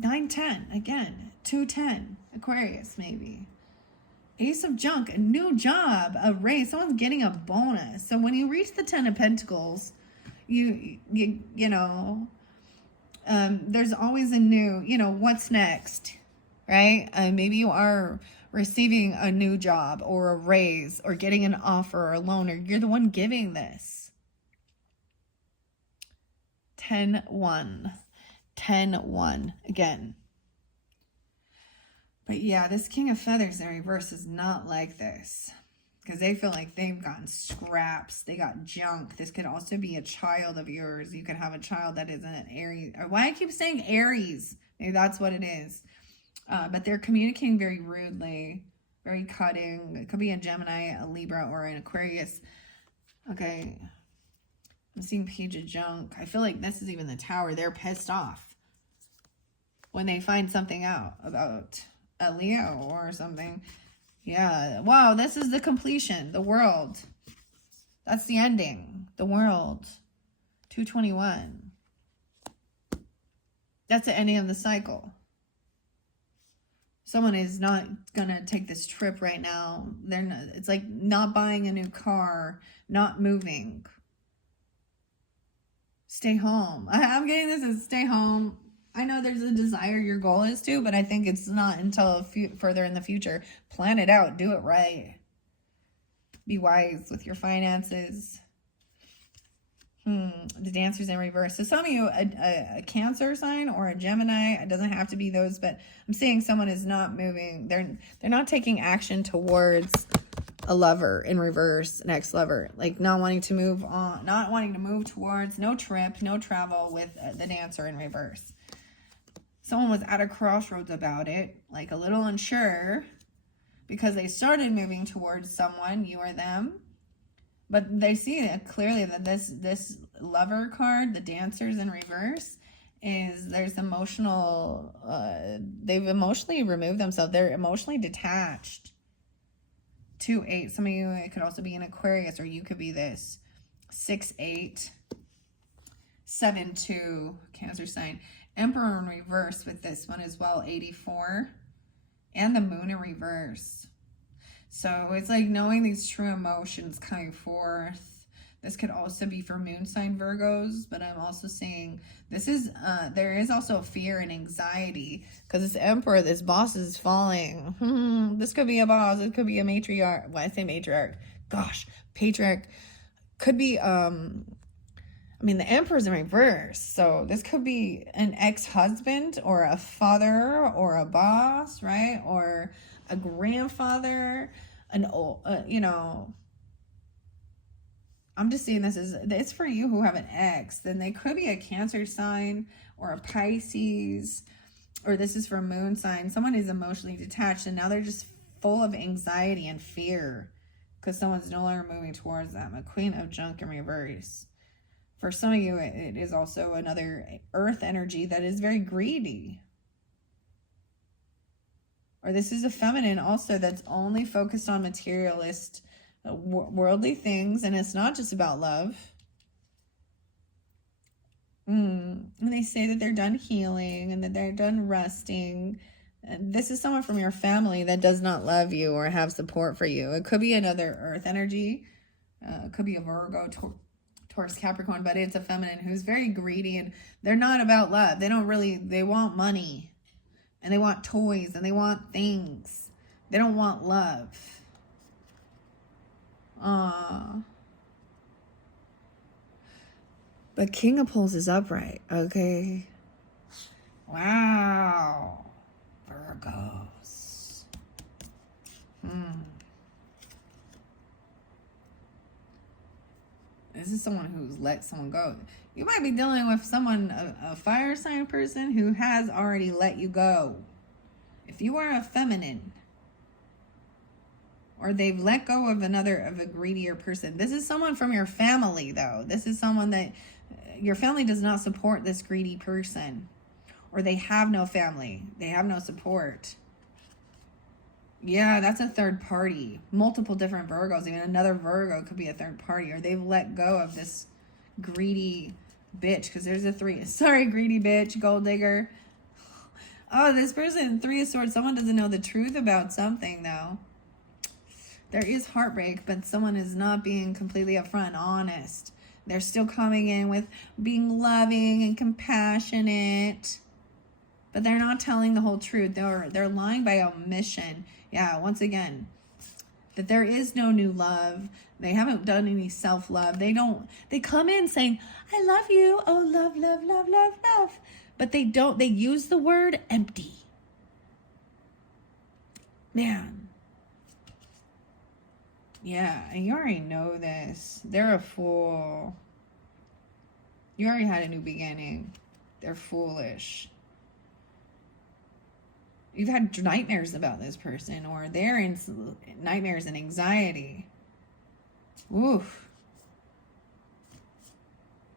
9-10, again. 2-10, Aquarius maybe. Ace of Junk, a new job, a raise. Someone's getting a bonus. So when you reach the 10 of Pentacles, you know, there's always a new, what's next, right? Maybe you are receiving a new job or a raise or getting an offer or a loan, or you're the one giving this. 10-1. 10-1 again. But this King of Feathers in reverse is not like this. Because they feel like they've gotten scraps. They got junk. This could also be a child of yours. You could have a child that isn't an Aries. Or why I keep saying Aries. Maybe that's what it is. But they're communicating very rudely. Very cutting. It could be a Gemini, a Libra, or an Aquarius. Okay. I'm seeing Page of Junk. I feel like this is even the Tower. They're pissed off when they find something out about a Leo or something. Wow, this is the completion. The world. That's the ending. The world. 221. That's the ending of the cycle. Someone is not going to take this trip right now. They're not, it's like not buying a new car, not moving. Stay home. I'm getting this as stay home. I know there's a desire your goal is to, but I think it's not until further in the future. Plan it out. Do it right. Be wise with your finances. The Dancer's in reverse. So some of you, a Cancer sign or a Gemini, it doesn't have to be those, but I'm seeing someone is not moving. They're not taking action towards a lover in reverse, next lover. Like not wanting to move on, not wanting to move towards, no trip, no travel with the Dancer in reverse. Someone was at a crossroads about it, like a little unsure, because they started moving towards someone, you or them, but they see it clearly that this lover card, the Dancer's in reverse, there's emotional, they've emotionally removed themselves. They're emotionally detached. 2-8. Some of you, it could also be an Aquarius, or you could be this 6-8, 7-2, Cancer sign. Emperor in reverse with this one as well, 84, and the Moon in reverse. So it's like knowing these true emotions coming forth. This could also be for moon sign Virgos, but I'm also saying this is, there is also fear and anxiety because this Emperor, this boss is falling. This could be a boss. It could be a matriarch. Well, I say matriarch. Gosh, patriarch. Could be, the Emperor's in reverse. So this could be an ex-husband or a father or a boss, right? Or a grandfather, an old, I'm just seeing this as, it's for you who have an ex. Then they could be a Cancer sign or a Pisces, or this is for moon sign. Someone is emotionally detached and now they're just full of anxiety and fear because someone's no longer moving towards them. A Queen of Junk in reverse. For some of you, it is also another earth energy that is very greedy. Or this is a feminine also that's only focused on materialist, worldly things. And it's not just about love. And they say that they're done healing and that they're done resting. And this is someone from your family that does not love you or have support for you. It could be another earth energy. It could be a Virgo, Taurus, Capricorn, but it's a feminine who's very greedy, and they're not about love. They want money, and they want toys, and they want things. They don't want love. But King of Pulls is upright, okay? Wow. Virgos. This is someone who's let someone go. You might be dealing with someone, a fire sign person who has already let you go. If you are a feminine, or they've let go of a greedier person. This is someone from your family, though. This is someone that your family does not support this greedy person, or they have no family. They have no support. Yeah, that's a third party. Multiple different Virgos. Even another Virgo could be a third party, or they've let go of this greedy bitch, because there's a 3. Sorry, greedy bitch, gold digger. Oh, this person, 3 of Swords. Someone doesn't know the truth about something, though. There is heartbreak, but someone is not being completely upfront, honest. They're still coming in with being loving and compassionate, but they're not telling the whole truth. They're lying by omission. Yeah, once again, that there is no new love. They haven't done any self-love. They come in saying, I love you. Oh, love, love, love, love, love. But they use the word empty. Man. Yeah, and you already know this. They're a fool. You already had a new beginning. They're foolish. You've had nightmares about this person, or they're in nightmares and anxiety. Oof.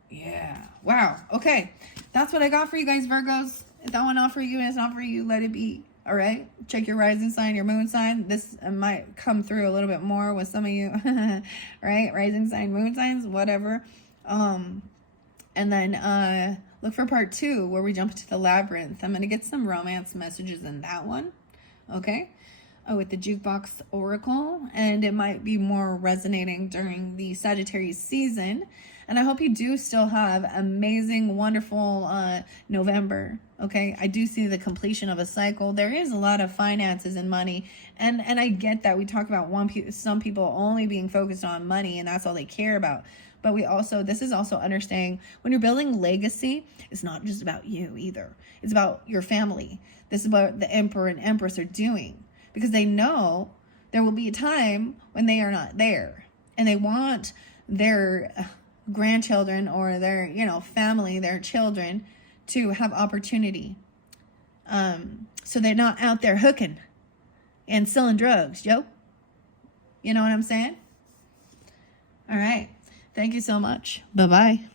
Yeah. Wow. Okay. That's what I got for you guys, Virgos. If that one not for you and it's not for you, let it be. All right. Check your rising sign, your moon sign. This might come through a little bit more with some of you. Right? Rising sign, moon signs, whatever. And then look for part 2 where we jump into the labyrinth. I'm going to get some romance messages in that one. Okay. With the jukebox oracle, and it might be more resonating during the Sagittarius season. And I hope you do still have amazing, wonderful November. Okay, I do see the completion of a cycle. There is a lot of finances and money, and I get that. We talk about some people only being focused on money, and that's all they care about. But this is also understanding when you're building legacy, it's not just about you either. It's about your family. This is what the Emperor and Empress are doing, because they know there will be a time when they are not there, and they want their grandchildren or their, family, their children to have opportunity. So they're not out there hooking and selling drugs, yo. You know what I'm saying? All right. Thank you so much. Bye-bye.